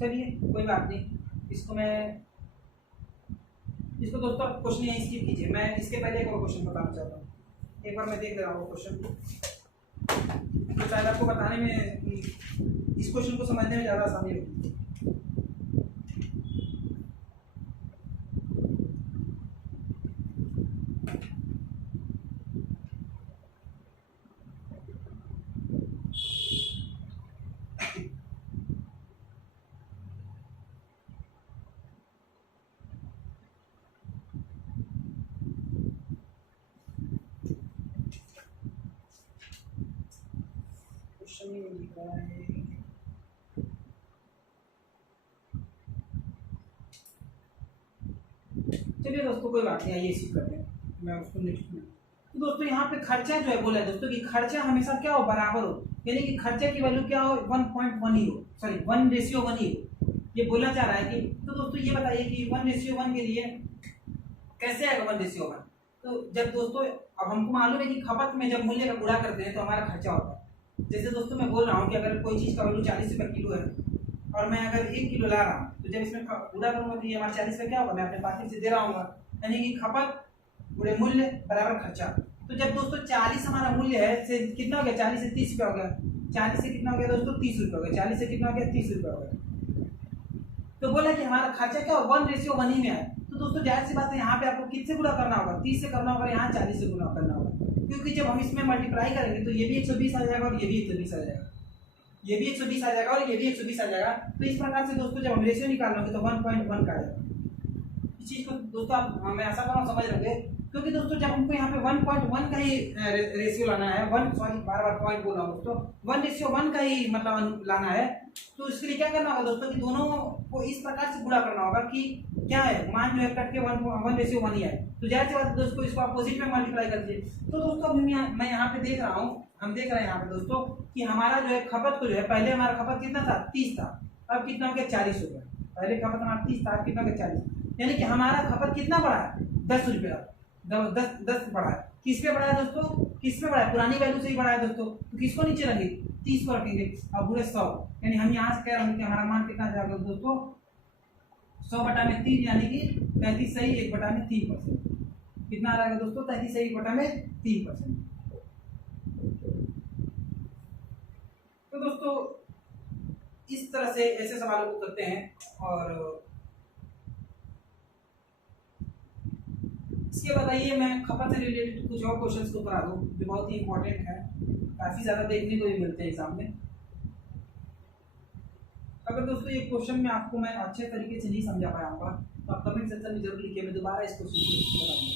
चलिए कोई बात नहीं, इसको दोस्तों क्वेश्चन यहीं स्किप कीजिए। मैं इसके पहले एक और क्वेश्चन बताना चाहता हूँ, एक बार मैं देख रहा हूँ क्वेश्चन, तो शायद आपको बताने में, इस क्वेश्चन को समझने में ज़्यादा आसानी होगी। चलिए दोस्तों कोई बात नहीं, आइए इसी करते हैं, मैं उसको नेक्स्ट में। तो दोस्तों यहाँ पे खर्चा जो है बोला है दोस्तों कि खर्चा हमेशा क्या हो, बराबर हो, यानी कि खर्चे की वैल्यू क्या हो, 1.1 ही हो, सॉरी 1:1 ही हो, ये बोलना चाह रहा है कि। तो दोस्तों ये बताइए कि 1:1 के लिए कैसे आएगा 1:1। तो जब दोस्तों अब हमको मालूम है कि खपत में जब मूल्य का गुणा करते हैं तो हमारा खर्चा होता है। जैसे दोस्तों मैं बोल रहा हूँ कि अगर कोई चीज़ का वैल्यू 40 रुपये किलो है और मैं अगर 1 किलो ला रहा हूँ, तो जब इसमें गुणा करूँगा तो ये हमारा 40 का क्या होगा, मैं अपने पाकिट से दे रहा हूँ, यानी कि खपत पूरे मूल्य बराबर खर्चा। तो जब दोस्तों 40 हमारा मूल्य है से कितना हो गया, 40 से 30 रुपया हो गया, 40 से कितना हो गया दोस्तों, 30 रुपये हो गया, 40 से कितना हो गया, 30 रुपये हो गया। तो बोला कि हमारा खर्चा क्या हो, 1:1 ही में है। तो दोस्तों जाहिर सी बात है यहाँ पे आपको किससे गुणा करना होगा, 30 से करना होगा, यहाँ 40 से गुणा करना होगा, क्योंकि जब हम इसमें मल्टीप्लाई करेंगे तो ये भी 120 आ जाएगा और ये भी 120 आ जाएगा, ये भी 120 आ जाएगा और ये भी 120 आ जाएगा। तो इस प्रकार से दोस्तों जब हम रेशियो निकाल लेंगे तो 1.1 का आ जाएगा। इस चीज़ को दोस्तों आप मैं ऐसा कर समझ रहोगे, क्योंकि दोस्तों जब हमको यहाँ पे 1.1 का ही रेशियो लाना है, बार बार पॉइंट बोल रहा हूँ दोस्तों, 1:1 का ही मतलब लाना है, तो इसके लिए क्या करना होगा दोस्तों कि दोनों को इस प्रकार से गुणा करना होगा कि क्या है, मान जो है कट के 1:1 ही है, तो जाहिर सी बात है दोस्तों इसको अपोजिट में मल्टीप्लाई कर दीजिए। तो दोस्तों अभी मैं यहाँ पे देख रहा हूँ, हम देख रहे हैं यहाँ पे दोस्तों कि हमारा जो है खपत को जो है, पहले हमारा खपत कितना था 30 था, अब कितना हो गया 40 हो गया। पहले खपत हमारा 30 था, अब कितना हो गया 40, यानी कि हमारा खपत कितना बढ़ा है 10 रुपया, 10 बढ़ा है। किस पे बढ़ा है दोस्तों, किस पे बढ़ा है, पुरानी वैल्यू से ही बढ़ा है दोस्तों, तो किसको नीचे रखेंगे 30 को रखेंगे, अब पूरे 100, यानी हम यहाँ से कह रहे हैं कि हमारा मान कितना जाएगा दोस्तों 100/3 यानी कि 33 सही 1/3%। कितना आ रहा है दोस्तों 33 सही 1/3%। तो दोस्तों इस तरह से ऐसे सवालों को करते हैं। और इसके बताइए मैं खपत से रिलेटेड कुछ और क्वेश्चंस को करा दूं जो बहुत ही इंपॉर्टेंट है, काफ़ी ज़्यादा देखने को भी मिलते हैं एग्जाम में। अगर दोस्तों ये क्वेश्चन में आपको मैं अच्छे तरीके से नहीं समझा पाया होगा तो आप कमेंट सेक्शन में जरूर लिखिए, मैं दोबारा इस क्वेश्चन को बताऊंगा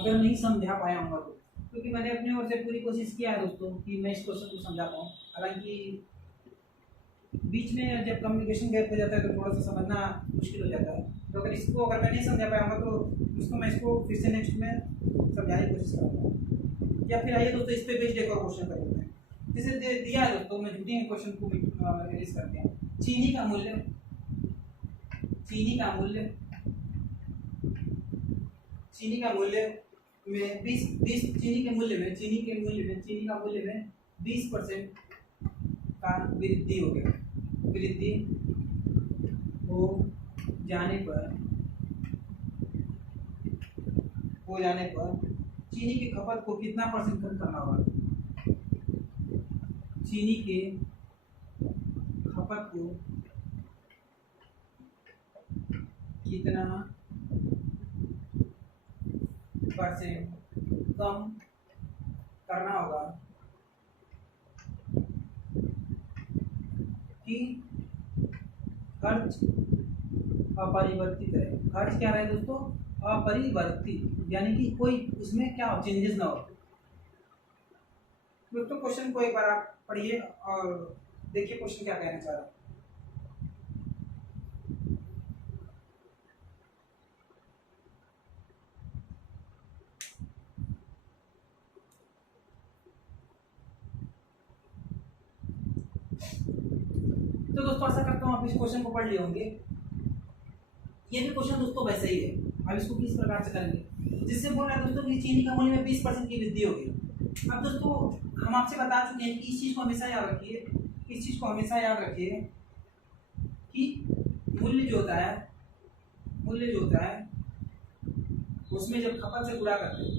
अगर नहीं समझा पाया होगा तो, क्योंकि मैंने अपनी ओर से पूरी कोशिश किया है दोस्तों कि मैं इस क्वेश्चन को समझा पाऊँ। हालांकि बीच में जब कम्युनिकेशन गैप हो जाता है तो थोड़ा सा समझना मुश्किल हो जाता है, तो अगर मैं नहीं समझा पाया होगा तो मैं इसको फिर से नेक्स्ट में समझाने की कोशिश करूँगा। या फिर आइए दोस्तों इस पे बेस्ड एक और क्वेश्चन कर लेते हैं, जैसे दिया है दोस्तों, मैं झूठी क्वेश्चन को रिलीज करते हैं। चीनी का मूल्य में 20 चीनी के मूल्य में 20% का वृद्धि हो जाने पर चीनी की खपत को कितना % कम करना होगा। चीनी के खपत को कितना % कम करना होगा कि खर्च अपरिवर्तित रहे। खर्च क्या रहे दोस्तों, अपरिवर्तित, यानी कि कोई उसमें क्या चेंजेस ना हो। दोस्तों क्वेश्चन को एक बार आप पढ़िए और देखिए क्वेश्चन क्या कहना चाह रहा है। तो दोस्तों आशा करता हूँ आप इस क्वेश्चन को पढ़ लिए होंगे। ये भी क्वेश्चन दोस्तों वैसे ही है, अब इसको किस प्रकार से करेंगे, जिससे बोल रहा है दोस्तों कि चीनी का मूल्य में 20% की वृद्धि होगी। अब दोस्तों हम आपसे बता चुके हैं कि इस चीज़ को हमेशा याद रखिए, कि मूल्य जो होता है उसमें जब खपत से गुणा करते हैं,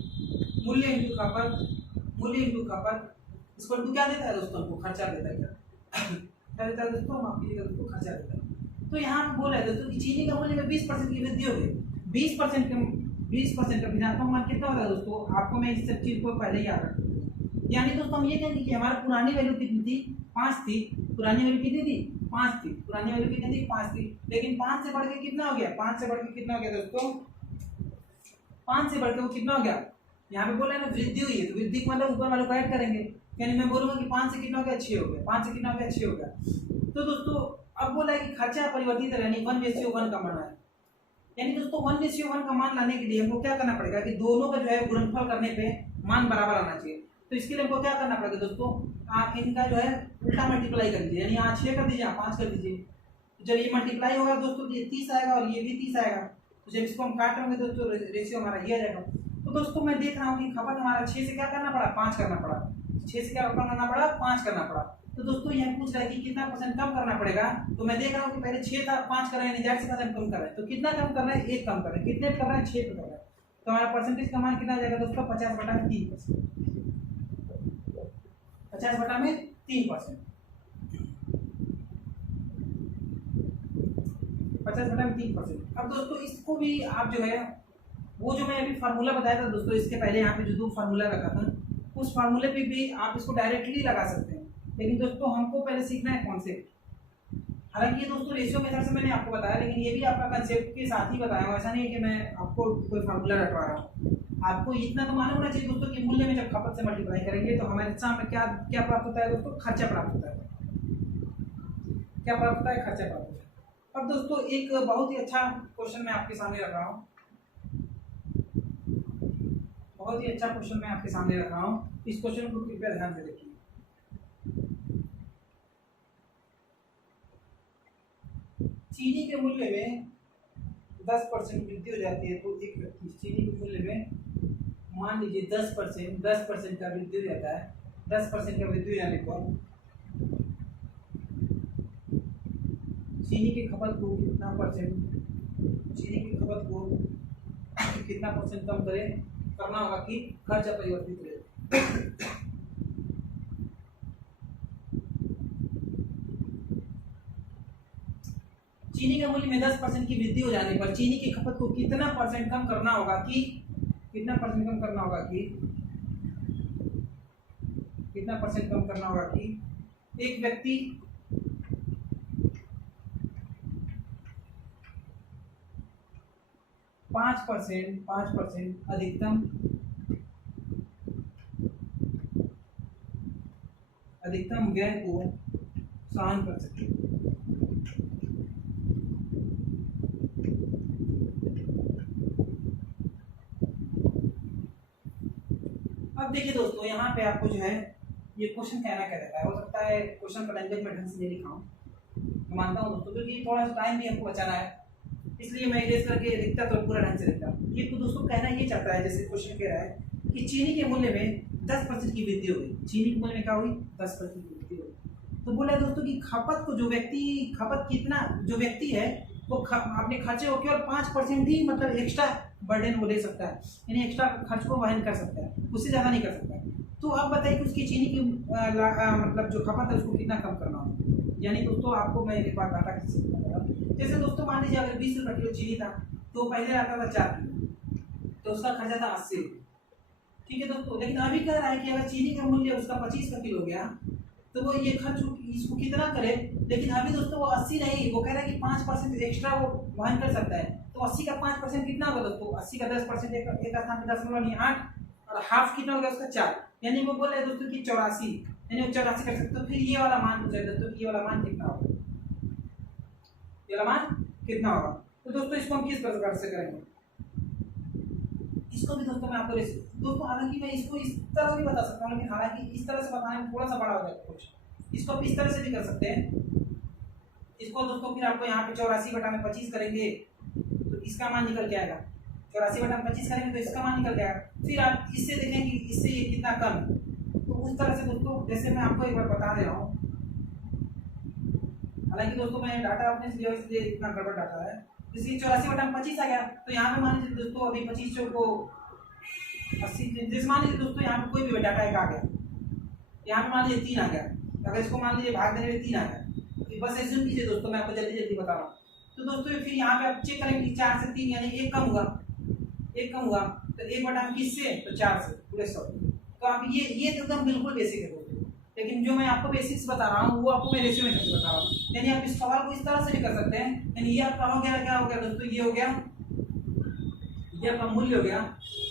मूल्य इंटू खपत इसको क्या देता है दोस्तों, हमको खर्चा देता है। क्या देता है दोस्तों, माफ कीजिएगा दोस्तों, खर्चा देता है। तो यहाँ बोला है दोस्तों कि चीनी का मूल्य में 20% की वृद्धि हो गई। 20% का भिन्नात्मक मान कितना होता है दोस्तों, आपको मैं इस सब चीज को पहले ही याद रखूँ। यानी दोस्तों हम ये कहेंगे कि हमारी पुरानी वैल्यू कितनी थी 5 थी, पुरानी वैल्यू कितनी थी 5 थी, लेकिन 5 से बढ़ के कितना हो गया, 5 से बढ़ के कितना हो गया दोस्तों, 5 से बढ़ के वो कितना हो गया, यहाँ पे बोला है ना वृद्धि हुई है, तो वृद्धि को मतलब ऊपर वाले को ऐड करेंगे, यानी मैं बोलूंगा कि 5 से कितना हो गया 6 हो गया, 5 से कितना हो गया 6 हो गया। तो दोस्तों अब बोला है कि खर्चा परिवर्तित रहनी 1:1 का मान है, यानी दोस्तों 1:1 का मान लाने के लिए हमको क्या करना पड़ेगा कि दोनों का जो है गुणनफल करने पे मान बराबर आना चाहिए। तो इसके लिए हमको क्या करना पड़ेगा दोस्तों, आप इनका जो है उल्टा मल्टीप्लाई कर दीजिए, यानी यहाँ 6 कर दीजिए, यहाँ 5 कर दीजिए। तो जब ये मल्टीप्लाई होगा दोस्तों ये 30 आएगा और ये भी 30 आएगा, तो जब इसको हम काट लेंगे दोस्तों रेशियो हमारा ये आ जाएगा। तो दोस्तों मैं देख रहा हूँ कि खपत हमारा 6 से क्या करना पड़ा, 5 करना पड़ा, 6 से क्या करना पड़ा, 5 करना पड़ा। तो दोस्तों यह पूछ रहा है कि कितना % कम करना पड़ेगा, तो मैं देख रहा हूँ कि पहले 6 था 5 कर रहे हैं, जाहिर सी बात है हम कम कर रहे हैं, तो कितना कम कर रहे हैं, 1 कम कर रहे हैं, कितने कर रहे हैं 6 पे कर रहे हैं। तो हमारा परसेंटेज का मान कितना आ जाएगा दोस्तों 50/3%, 50/3%, 50/3%। अब दोस्तों इसको भी आप जो है वो जो मैं अभी फार्मूला बताया था दोस्तों, इसके पहले यहाँ पे जो 2 फार्मूला रखा था उस फार्मूले पे भी आप इसको डायरेक्टली लगा सकते हैं, लेकिन दोस्तों हमको पहले सीखना है कॉन्सेप्ट। हालांकि ये दोस्तों रेशियो मेथड से मैंने आपको बताया, लेकिन ये भी आपका कंसेप्ट के साथ ही बताया हूँ, ऐसा नहीं है कि मैं आपको कोई फार्मूला रखवा रहा हूँ। आपको इतना तो मालूम होना चाहिए दोस्तों कि मूल्य में जब खपत से मल्टीप्लाई करेंगे तो हमारे सामने क्या क्या प्राप्त होता है दोस्तों, खर्चा प्राप्त होता है। क्या प्राप्त होता है, खर्चा प्राप्त होता है। अब दोस्तों एक बहुत ही अच्छा क्वेश्चन मैं आपके सामने रख रहा हूँ, बहुत ही अच्छा क्वेश्चन मैं आपके सामने रख रहा हूँ। इस क्वेश्चन को कृपया ध्यान से देखिए। चीनी के मूल्य में 10% वृद्धि हो जाती है तो एक व्यक्ति चीनी के मूल्य में मान लीजिए 10% का वृद्धि हो जाता है। 10% का वृद्धि हो जाने पर चीनी की खपत को कितना परसेंट, चीनी की खपत को कितना परसेंट कम करना होगा कि खर्चा परिवर्तित रहे। चीनी के मूल्य में 10% की वृद्धि हो जाने पर चीनी की खपत को कितना परसेंट कम करना होगा कि कितना परसेंट कम करना होगा कि एक व्यक्ति 5% अधिकतम व्यय को सहन कर सके। अब देखिए दोस्तों, यहाँ पे आपको जो है ये क्वेश्चन कहना क्या रहता है, हो सकता है क्वेश्चन का लैंग्वेज में ढंग से नहीं लिखा हूँ, मैं मानता हूँ दोस्तों, क्योंकि थोड़ा सा टाइम भी हमको बचाना है, इसलिए मैं इरेज करके लिखता तो पूरा ढंग से लिखता हूँ। ये तो दोस्तों कहना ये चाहता है, जैसे क्वेश्चन कह रहा है कि चीनी के मूल्य में 10% की वृद्धि हो गई। चीनी के मूल्य में क्या हुई, 10% की वृद्धि हो गई। तो बोला दोस्तों कि खपत को जो व्यक्ति है वो अपने खर्चे को केवल 5% ही मतलब एक्स्ट्रा बर्डन वो ले सकता है, यानी एक्स्ट्रा खर्च को वहन कर सकता है, उससे ज़्यादा नहीं कर सकता है। तो अब बताइए कि उसकी चीनी की मतलब जो खपत है उसको कितना कम करना होगा। यानी दोस्तों आपको मैं एक बार डाटा कैसे बताऊंगा, जैसे दोस्तों मान लीजिए अगर 20 रुपये किलो चीनी था तो पहले आता था 4 किलो, तो उसका खर्चा था 80 रुपये, ठीक है दोस्तों। लेकिन अभी कह रहा है कि अगर चीनी का मूल्य उसका 25 रुपये किलो हो गया तो वो ये खर्च इसको कितना करे। लेकिन अभी दोस्तों वो 80 नहीं, वो कह रहा है कि 5% एक्स्ट्रा वो वहन कर सकता है। तो 80 का 5% कितना होगा दोस्तों, 80 का 10% एक स्थान पे 10.8 और हाफ कितना हो गया उसका 4, यानी वो बोल रहे हैं दोस्तों कि 84, यानी वो 84 कर सकते। तो फिर ये वाला मान पूछा दोस्तों, ये वाला मान कितना होगा, ये वाला मान कितना होगा। तो दोस्तों इसको हम किस प्रकार से करेंगे, इसको भी दोस्तों मैं आपको दोस्तों हालांकि मैं इसको इस तरह भी बता सकता हूँ, लेकिन हालांकि इस तरह से बताने में थोड़ा सा बड़ा हो जाएगा कुछ, इसको आप इस तरह से भी कर सकते हैं। इसको दोस्तों फिर आपको यहाँ पे 84/25 करेंगे तो इसका मान निकल के आएगा, 84/25 करेंगे तो इसका मान निकल के आएगा। फिर आप इससे देखें कि इससे ये कितना कम है, तो उस तरह से दोस्तों जैसे मैं आपको एक बार बता दे रहा हूँ। हालांकि दोस्तों मैं डाटा अपने से इसलिए इतना गड़बड़ डाटा है, इसलिए 84/25 आ गया। तो यहाँ पे मान लीजिए दोस्तों अभी 25 को 80, जैसे मान लीजिए दोस्तों यहाँ पे कोई भी डाटा एक आ गया, यहाँ पे मान लीजिए 3 आ गया, अगर इसको मान लीजिए भाग देने में 3 आ गया, तो बस एज्यूम कीजिए दोस्तों, मैं आपको जल्दी जल्दी बता रहा हूँ। तो दोस्तों फिर यहाँ पे आप चेक करेंगे 4 से 3 यानी 1 कम हुआ, 1 कम हुआ तो 1 किससे, तो 4 से पूरे 100। तो आप ये तो एकदम बिल्कुल बेसिक है दोस्तों, लेकिन जो मैं आपको बेसिक्स बता रहा हूँ वो आपको मैं रेशियो में करके बता रहा हूँ। यानी आप इस सवाल को इस तरह से भी कर सकते हैं, यानी ये आपका हो गया, क्या हो गया दोस्तों, ये हो गया, ये आपका मूल्य हो गया,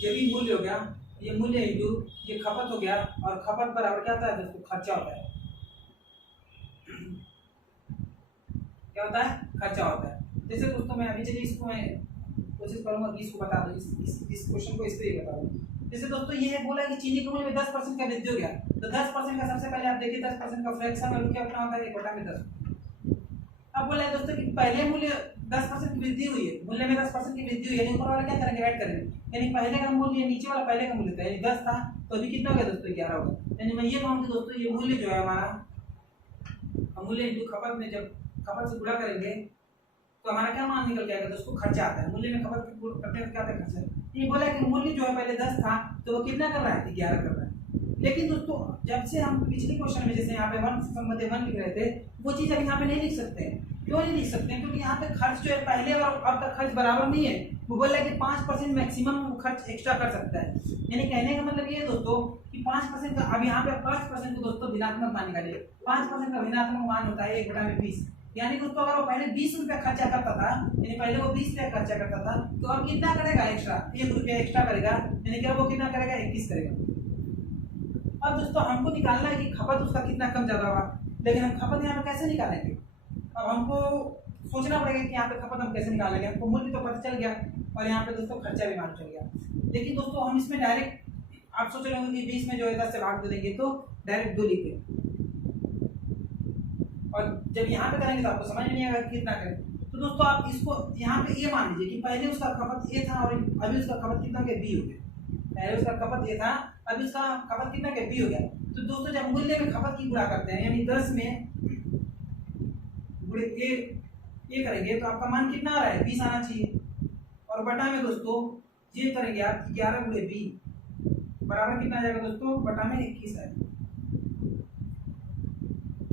ये भी मूल्य हो गया, ये मूल्य इंटू ये खपत हो गया, और खपत बराबर क्या होता है दोस्तों, खर्चा होता है। क्या होता है, खर्चा होता है। जैसे दोस्तों मैं अभी चलिए इसको मैं कोशिश करूंगा कि इसको बता दूं, इस क्वेश्चन को इस तरीके बता दूं। जैसे दोस्तों ये बोला कि चीनी के मूल्य में 10% का वृद्धि हो गया, तो 10% का सबसे पहले आप देखिए 10% का फ्रैक्शन और क्या होता है, 1/10। अब बोला है दोस्तों कि पहले मूल्य 10% की वृद्धि हुई है, मूल्य में 10% की वृद्धि हुई है, यानी ऊपर वाला क्या करेंगे, ऐड करेंगे, यानी पहले का मूल्य नीचे वाला पहले का मूल्य था, यानी 10 था तो अभी कितना हो गया दोस्तों, 11 हो गया। यानी मैं ये कहूँ कि दोस्तों ये मूल्य जो है हमारा मूल्य इंटू खपत में जब खपत से गुणा करेंगे तो हमारा क्या मान निकल के आएगा दोस्तों, खर्चा आता है। मूल्य में खपत करते हैं क्या आता है, खर्चा। ये बोला कि मूल्य जो है पहले 10 था तो वो कितना कर रहा है, 11 कर रहा है। लेकिन दोस्तों जब से हम पिछले क्वेश्चन में जैसे यहाँ पे 1 से संबंधित 1 लिख रहे थे, वो चीज़ अब यहाँ पे नहीं लिख सकते हैं। क्यों नहीं लिख सकते हैं, क्योंकि यहाँ पे खर्च जो है पहले और अब का खर्च बराबर नहीं है। वो बोल रहा है कि 5% मैक्सिमम खर्च एक्स्ट्रा कर सकता है, यानी कहने का मतलब ये दोस्तों कि 5% का, अब यहाँ पे 5% को दोस्तों ऋणात्मक मान निकालिए। 5% का ऋणात्मक मान होता है 1/20, यानी दोस्तों अगर वो पहले 20 रुपया खर्चा करता था, यानी पहले वो 20 रुपया खर्चा करता था, तो अब कितना करेगा एक्स्ट्रा, 1 रुपया एक्स्ट्रा करेगा, यानी क्या वो कितना करेगा, 21 करेगा। अब दोस्तों हमको निकालना है कि खपत उसका कितना कम ज्यादा हुआ, लेकिन हम खपत यहाँ पे कैसे निकालेंगे। अब हमको सोचना पड़ेगा कि यहाँ पे खपत हम कैसे निकालेंगे। हमको मूल्य तो पता चल गया और यहाँ पे दोस्तों खर्चा भी मालूम चल गया, लेकिन दोस्तों हम इसमें डायरेक्ट, आप सोच रहे होंगे कि 20 में जो है 10 से भाग दे देंगे, तो डायरेक्ट 2 लिख दें, और जब यहाँ पे करेंगे तो आपको समझ में नहीं आएगा कितना करें। तो दोस्तों आप इसको यहाँ पे ये मान लीजिए कि पहले उसका खपत ए था और अभी उसका खपत कितना के बी हो गया। पहले उसका खपत ए था, अभी उसका खपत कितना के बी हो गया। तो दोस्तों जब मूल्य में खपत की गुणा करते हैं, यानी 10 में गुणे ए करेंगे तो आपका मान कितना आ रहा है, 20 आना चाहिए। और बटा में दोस्तों ये करेंगे आप 11 गुणे बी बराबर कितना आ जाएगा दोस्तों, बटा में 21 आएगा।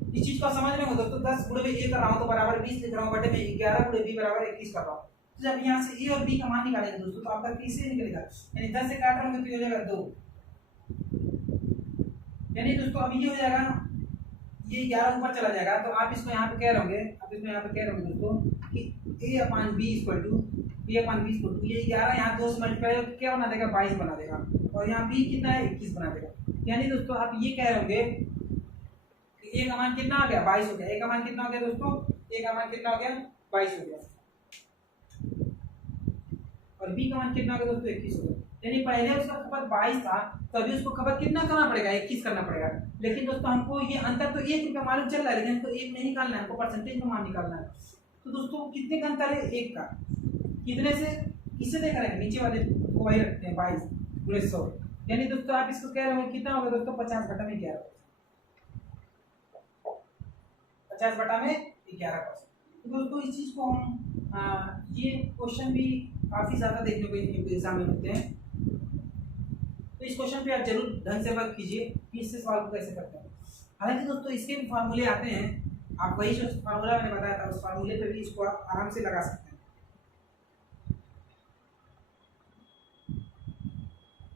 इस चीज को समझ रहे हो दोस्तों, 10 गुणे में ए कर रहा हूं तो बराबर 20 लिख रहा हूं, बटे में 11 गुणे बी बराबर 21 कर रहा हूं। तो जब यहां से ए और बी का मान निकालेंगे दोस्तों तो आपका कैसे निकलेगा, यानी 10 से काट रहा हूं तो हो जाएगा 2, यानी दोस्तों अब ये हो जाएगा, ये 11 ऊपर चला जाएगा। तो आप इसको यहाँ पे कह रहे होंगे, आप इसको यहाँ पे कह रहे होंगे दोस्तों कि a upon b equal to ये 11 यहाँ 2 से मल्टीप्लाई क्या बना देगा, 22 बना देगा, और यहाँ b कितना है, 21 बना देगा। यानी दोस्तों आप ये कह रहे होंगे कि a का मान कितना आ गया, 22 हो गया। a का मान कितना हो गया दोस्तों, a का मान कितना हो गया, 22 हो गया, और b का मान कितना हो गया दोस्तों, 21 हो गया। यानी पहले उसका खपत 22 था, तो अभी उसको खपत कितना करना पड़ेगा, 21 करना पड़ेगा। लेकिन दोस्तों हमको ये अंतर तो 1 रुपया मालूम चल रहा है, लेकिन हमको 1 नहीं निकालना है, हमको परसेंटेज में मान निकालना है। तो दोस्तों कितने का अंतर है, 1 का। कितने से किससे दे करेंगे, नीचे वाले को वही रखते हैं, 22 गुणे 100। यानी दोस्तों आप इसको कह रहे हो कितना होगा दोस्तों, 50 बटा में 11, 50 बटा में 11%। तो दोस्तों इस चीज को हम ये क्वेश्चन भी काफी ज्यादा देखने को एग्जाम में मिलते हैं, तो इस क्वेश्चन पे आप जरूर ढंग से वर्क कीजिए कि इससे सवाल को कैसे करते हैं। हालांकि दोस्तों इसके भी फार्मूले आते हैं, आप वही जो फार्मूला मैंने बताया था उस फार्मूले पे भी इसको आप आराम से लगा सकते हैं।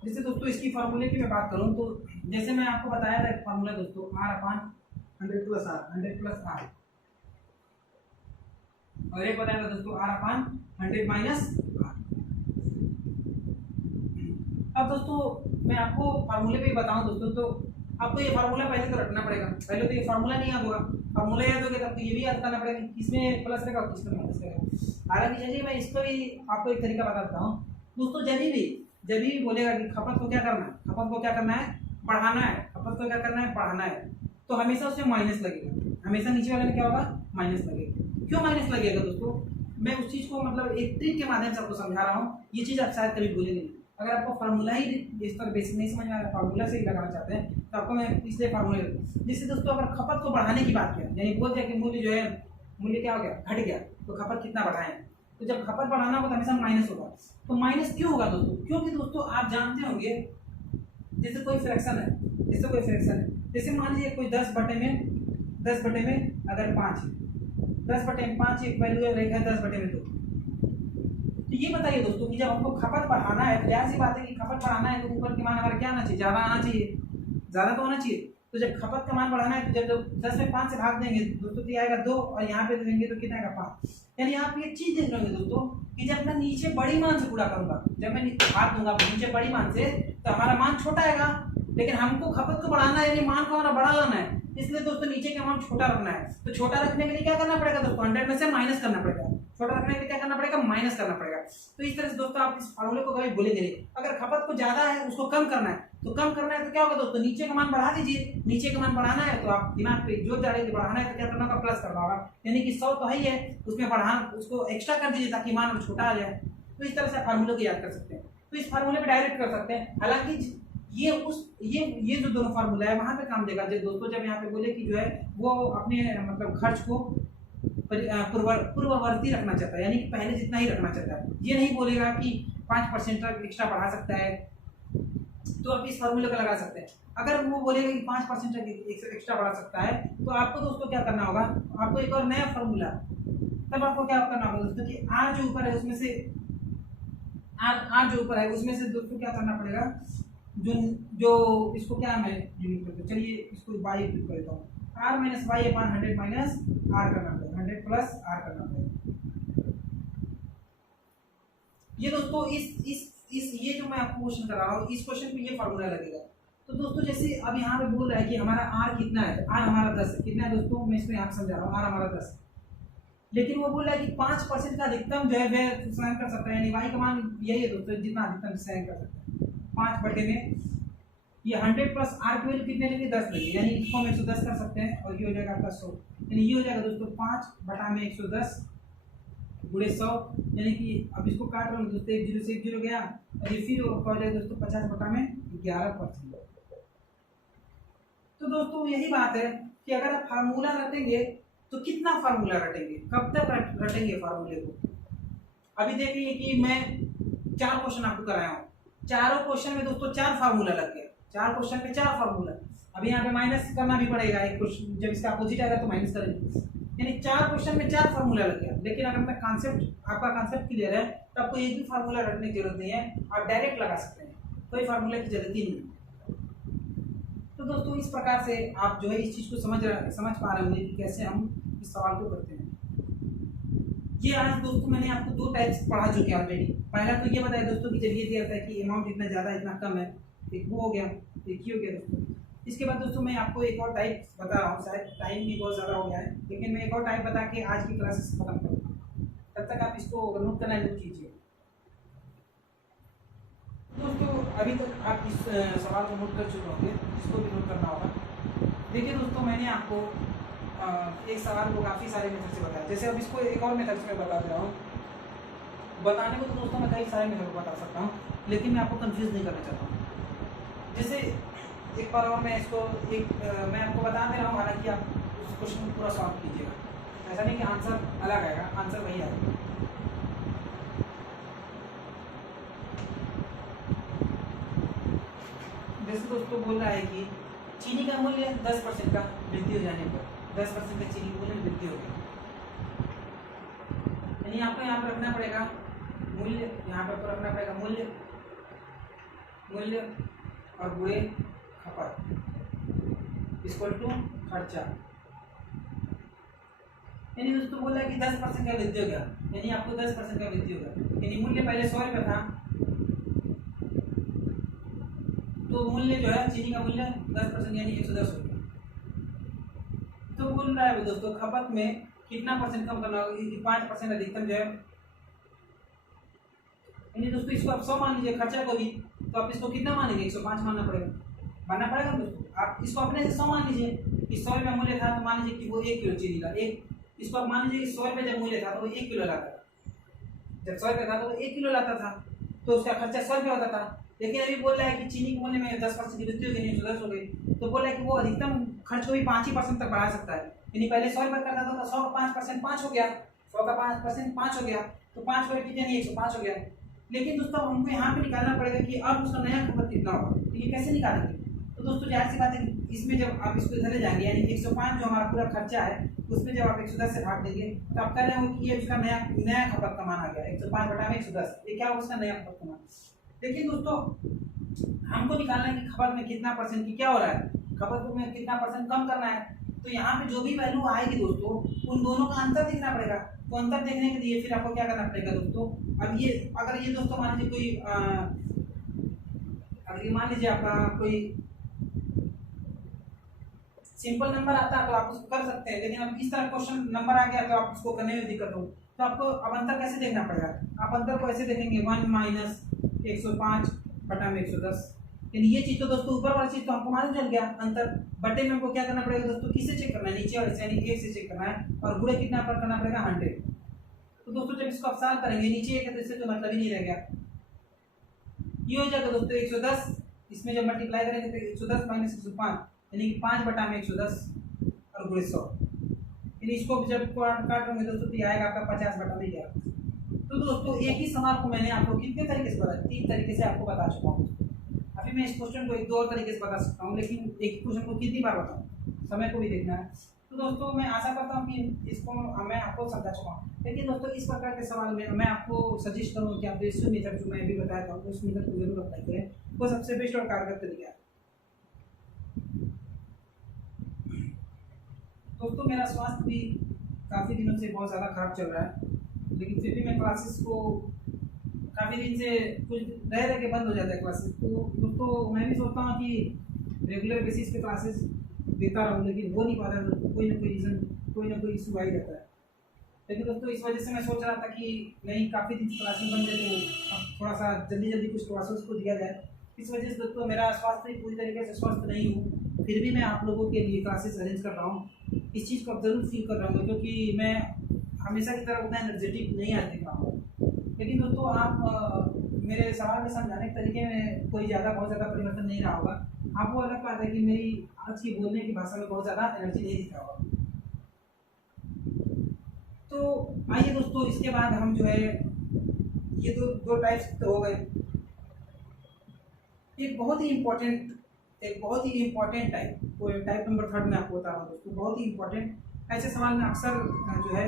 जैसे दोस्तों इसकी फार्मूले की मैं बात करूं तो जैसे मैं आपको बताया था एक फार्मूला दोस्तों, r अपान 100 प्लस r, और एक बताया था दोस्तों r अपान 100 माइनस r। अब दोस्तों मैं आपको फार्मूले पे बताऊं दोस्तों, तो आपको ये फार्मूला पहले तो रखना पड़ेगा। पहले तो ये फार्मूला नहीं याद होगा, फार्मूला याद होगा तब तो ये भी याद करना पड़ेगा किसमें प्लस रहेगा और किसमें माइनस रहेगा। हालांकि चलिए मैं इसको भी आपको एक तरीका बता देता हूँ दोस्तों। जब भी बोलेगा कि खपत को क्या करना है, खपत को क्या करना है, बढ़ाना है, खपत को क्या करना है, बढ़ाना है, तो हमेशा उसमें माइनस लगेगा, हमेशा नीचे वाले में क्या होगा, माइनस लगेगा। क्यों माइनस लगेगा दोस्तों, मैं उस चीज को मतलब एक ट्रिक के माध्यम से आपको समझा रहा हूँ, ये चीज आप शायद कभी भूलेंगे नहीं। अगर आपको फार्मूला ही इस तरह बेसिक नहीं समझ में आ रहा है, फार्मूला से ही लगाना चाहते हैं, तो आपको मैं इसलिए फार्मूला, जिससे दोस्तों अगर खपत को बढ़ाने की बात करें, यानी बोल दिया कि मूल्य जो है, मूल्य क्या हो गया, घट गया, तो खपत कितना बढ़ाएं, तो जब खपत बढ़ाना होगा तो हमेशा माइनस होगा। तो माइनस क्यों होगा दोस्तों, क्योंकि दोस्तों आप जानते होंगे जैसे कोई फ्रैक्शन है, जैसे मान लीजिए कोई 10 बटे में अगर 5 है, 10 बटे में 5 एक वैल्यू है 10 बटे में 2। तो ये बताइए दोस्तों कि जब हमको खपत बढ़ाना है, तो जाहिर सी बात है कि खपत बढ़ाना है तो ऊपर के मान हमारा क्या आना चाहिए, ज़्यादा आना चाहिए, ज़्यादा तो आना चाहिए। तो जब खपत का मान बढ़ाना है तो जब 10 में 5 से भाग देंगे दोस्तों तो आएगा 2, और यहाँ पे देंगे तो कितना आएगा 5। यानी आप ये चीज देख रहे होंगे दोस्तों कि जब मैं नीचे बड़ी मान से पूरा करूंगा, जब मैं भाग दूंगा नीचे बड़ी मान से, तो हमारा मान छोटा आएगा, लेकिन हमको खपत को बढ़ाना है, यानी मान को हमारा बड़ा लाना है, इसलिए दोस्तों नीचे का मान छोटा रखना है। तो छोटा रखने के लिए क्या करना पड़ेगा दोस्तों, 100 में से माइनस करना पड़ेगा, छोटा रखने के लिए क्या करना पड़ेगा, माइनस करना पड़ेगा। तो इस तरह से दोस्तों आप इस फार्मूले को कभी भूलेंगे नहीं। अगर खपत को ज्यादा है उसको कम करना है, तो कम करना है तो क्या होगा दोस्तों, नीचे का मान बढ़ा दीजिए, नीचे का मान बढ़ाना है तो आप दिमाग पे जो डालेंगे, बढ़ाना है तो क्या करना होगा, प्लस करना होगा, यानी कि 100 तो है ही है, उसमें बढ़ाना उसको एक्स्ट्रा कर दीजिए ताकि मान छोटा आ जाए। तो इस तरह से फार्मूले को याद कर सकते हैं, तो इस फार्मूले पे डायरेक्ट कर सकते हैं। हालांकि ये जो दोनों फार्मूला है वहां पे काम देगा दोस्तों, जब यहाँ पे बोले कि जो है वो अपने मतलब खर्च को पूर्ववर्ती रखना चाहता है, यानी कि पहले जितना ही रखना चाहता है, ये नहीं बोलेगा कि 5% तक एक्स्ट्रा बढ़ा सकता है, तो आप इस फार्मूले को लगा सकते हैं। अगर वो बोलेगा कि 5% तक एक्स्ट्रा बढ़ा सकता है, तो आपको दोस्तों क्या करना होगा, आपको एक और नया फार्मूला, तब आपको क्या करना होगा दोस्तों कि आर जो ऊपर है उसमें से दोस्तों क्या करना पड़ेगा, जो इसको क्या मैं यूनिट करता हूँ, चलिए इसको बाई कर देता हूँ, R minus Y upon 100 minus R करना पड़ेगा, 100 प्लस आर करना पड़ेगा। ये दोस्तों इस ये जो मैं आपको क्वेश्चन कर रहा हूँ, इस क्वेश्चन पे ये फार्मूला लगेगा। तो दोस्तों जैसे अब यहाँ पे बोल रहा है कि हमारा आर कितना है, तो आर हमारा 10 है। कितना है दोस्तों, मैं इसको यहाँ पे समझा रहा हूँ, आर हमारा 10 है। लेकिन वो बोल रहा है कि 5% का अधिकतम जो है वह सहन कर सकता है, यानी वाई का मान यही है दोस्तों, जितना अधिकतम सहन कर सकता है 5 बटे में ये 100 प्लस आर की वैल्यू कितने लेंगे, 10 लेंगे, यानी इसको हम 110 कर सकते हैं और ये हो जाएगा आपका 100, यानी ये हो जाएगा दोस्तों 5 बटा में 110 गुणे 100, यानी कि अब इसको काट रहा हूँ दोस्तों, 1 0 से 1 0 गया और ये फिर हो जाएगा दोस्तों 50 बटा में 11%। तो दोस्तों यही बात है कि अगर आप फार्मूला रटेंगे तो कितना फार्मूला रटेंगे, कब तक रटेंगे फार्मूले को। अभी देखिए कि मैं 4 क्वेश्चन आपको कराया हूँ, चारों क्वेश्चन में दोस्तों 4 फार्मूला लग गए, 4 क्वेश्चन में 4 फार्मूला। अभी यहाँ पे माइनस करना भी पड़ेगा, एक क्वेश्चन जब इसका अपोजिट आएगा तो माइनस करेंगे, यानी 4 क्वेश्चन में 4 फार्मूला लग गया। लेकिन अगर मैं आपका कॉन्सेप्ट क्लियर है तो आपको एक भी फार्मूला रटने की जरूरत नहीं है, आप डायरेक्ट लगा सकते हैं, कोई फार्मूला की जरूरत ही नहीं। तो दोस्तों इस प्रकार से आप जो है इस चीज़ को समझ पा रहे होंगे कि कैसे हम इस सवाल को करते हैं। ये आज दोस्तों मैंने आपको 2 टाइप्स पढ़ा चुके हैं ऑलरेडी। पहला तो ये बताया दोस्तों कि जब ये दिया था कि अमाउंट इतना ज़्यादा इतना कम है, एक वो हो गया, एक ही हो गया दोस्तों। इसके बाद दोस्तों मैं आपको एक और टाइप बता रहा हूँ, शायद टाइम भी बहुत ज़्यादा हो गया है, लेकिन मैं एक और टाइप बता के आज की क्लासेस खत्म करूँगा। तब तक आप इसको नोट करना नोट कीजिए। दोस्तों अभी तक आप इस सवाल को नोट कर चुके होंगे, इसको भी नोट करना होगा। देखिए दोस्तों मैंने आपको एक सवाल को काफ़ी सारे मेथड से बताया, जैसे अब इसको एक और मेथड से मैं बता दे रहा हूँ। बताने को तो दोस्तों मैं कई सारे मेथड बता सकता हूँ, लेकिन मैं आपको कंफ्यूज नहीं करना चाहता हूँ। जैसे एक बार और मैं इसको मैं आपको बता दे रहा हूँ, हालांकि आप उस क्वेश्चन को पूरा सॉल्व कीजिएगा, ऐसा नहीं कि आंसर अलग आएगा, आंसर वही आएगा। जैसे दोस्तों बोल रहा है कि चीनी का मूल्य 10% का वृद्धि हो जाने पर 10% का चीनी मूल्य वृद्धि हो गया, यानी आपको यहाँ पर रखना पड़ेगा मूल्य, यहाँ पर रखना पड़ेगा मूल्य और गुणे खपत इक्वल टू खर्चा। यानी दोस्तों बोला कि 10% का वृद्धि हो गया, यानी आपको 10% का वृद्धि होगा, यानी मूल्य पहले 100 रुपये था, तो मूल्य जो है चीनी का मूल्य 10% यानी 110 रुपये। तो बोल रहा है दोस्तों खपत में कितना परसेंट कम करना होगा, 5% अधिकतम जो है, यानी दोस्तों इसको आप 100 मान लीजिए खर्चा को भी, तो आप इसको कितना मानेंगे, 105 मानना पड़ेगा दोस्तों। आप इसको अपने से 100 मान लीजिए कि 100 रुपये मूल्य था, तो मान लीजिए कि वो 1 किलो चीनी का, इसको आप मान लीजिए कि 100 रुपये जब मूल्य था तो वो 1 किलो लाता था, जब 100 रुपये था तो वो 1 किलो लाता था, तो उसका खर्चा 100 रुपये होता था। लेकिन अभी बोल रहा है कि चीनी के मूल्य में 10% की वृद्धि हो गई, 110 हो गई, तो बोल रहा है कि वो अधिकतम खर्च को भी 5% तक बढ़ा सकता है, यानी पहले 100 रुपये करता था तो 100 का 5% 5 हो गया, 100 का 5% 5 हो गया, तो 5 रुपये कितने, 105 हो गया। लेकिन दोस्तों हमको यहाँ पे निकालना पड़ेगा कि अब उसका नया खपत कितना होगा, तो ये कैसे निकालेंगे। तो दोस्तों जाहिर सी बात है इसमें जब आप इसको इधर ले जाएंगे, यानी 105 जो हमारा पूरा खर्चा है उसमें जब आप 110 से भाग देंगे तो आप कह रहे हो कि ये उसका नया खपत का मान आ गया, 105 बटा में 110, ये क्या होगा उसका नया खपत का मान। लेकिन दोस्तों हमको निकालना है कि खपत में कितना परसेंट की क्या हो रहा है, खपत में कितना परसेंट कम करना है। तो यहाँ पे जो भी वैल्यू आएगी दोस्तों उन दोनों का अंतर देखना पड़ेगा। तो अंतर देखने के लिए फिर आपको क्या करना पड़ेगा दोस्तों, अब ये अगर ये दोस्तों मान लीजिए कोई अगर ये मान लीजिए आपका कोई सिंपल नंबर आता है तो आप उसको कर सकते हैं, लेकिन अब इस तरह क्वेश्चन नंबर आ गया तो आप उसको करने में दिक्कत हो, तो आपको अब अंतर कैसे देखना पड़ेगा। आप अंतर को ऐसे देखेंगे 1 माइनस 105 बटा में 110, यानी ये चीज तो दोस्तों ऊपर वाली चीज तो हमको मालूम चल गया, अंतर बटे में हमको क्या करना पड़ेगा दोस्तों, किससे चेक करना है, नीचे वाले से यानी 1 से चेक करना है, और गुणे कितना पर करना पड़ेगा 100। तो दोस्तों जब इसको आप सॉल्व करेंगे नीचे 1 है तो इससे तो मतलब ही नहीं रह गया, ये हो जाएगा दोस्तोों 110, इसमें जब मल्टीप्लाई करेंगे तो 110 माइनस 105 यानी कि 5 बटा में 110 और गुणे 100, यानी इसको जब काटेंगे दोस्तों तो आएगा आपका 50 बटा में 11। तो दोस्तों एक ही सवाल को मैंने आपको कितने तरीके से बताया, 3 तरीके से आपको बता चुका हूँ। अभी मैं इस क्वेश्चन को 1-2 और तरीके से बता सकता हूँ, लेकिन एक क्वेश्चन को कितनी बार बताऊँ, समय को भी देखना है। तो दोस्तों मैं आशा करता हूँ कि इसको मैं आपको समझा चुका हूँ। लेकिन दोस्तों इस प्रकार के सवाल में मैं आपको सजेस्ट करूँ कि आप रेशियो मेथड जो मैं अभी बताया था उस मेथड को जरूर अप्लाई करें, वो सबसे बेस्ट और कारगर तरीका है। दोस्तों मेरा स्वास्थ्य भी काफ़ी दिनों से बहुत ज़्यादा खराब चल रहा है, लेकिन फिर भी मैं क्लासेस को काफ़ी दिन से कुछ रह के बंद हो जाता है क्लासेस। तो दोस्तों मैं भी सोचता हूँ कि रेगुलर बेसिस पे क्लासेस देता रहूँ, लेकिन हो नहीं पा रहा है। कोई ना कोई रीज़न, कोई ना कोई इशू आ ही रहता है। लेकिन दोस्तों इस वजह से मैं सोच रहा था कि नहीं, काफ़ी दिन क्लासेस बंद है तो अब थोड़ा सा जल्दी जल्दी कुछ क्लासेस को दिया जाए। इस वजह से दोस्तों मेरा स्वास्थ्य पूरी तरीके से स्वस्थ नहीं हूँ, फिर भी मैं आप लोगों के लिए क्लासेस अरेंज कर रहा हूँ। इस चीज़ को आप ज़रूर फील कर रहा हूँ, क्योंकि मैं हमेशा की तरह उतना एनर्जेटिक नहीं आ दिख रहा हूँ। लेकिन दोस्तों आप मेरे सवाल में समझाने के तरीके में कोई बहुत ज़्यादा परिवर्तन नहीं रहा होगा। आपको अलग बात है कि मेरी आज की बोलने की भाषा में बहुत ज़्यादा एनर्जी नहीं दिख रहा होगा। तो आइए दोस्तों, इसके बाद हम जो है ये दो टाइप्स तो हो गए। एक बहुत ही इम्पोर्टेंट टाइप नंबर 3 में आपको बता रहा हूँ दोस्तों, बहुत ही इम्पोर्टेंट। ऐसे सवाल में अक्सर जो है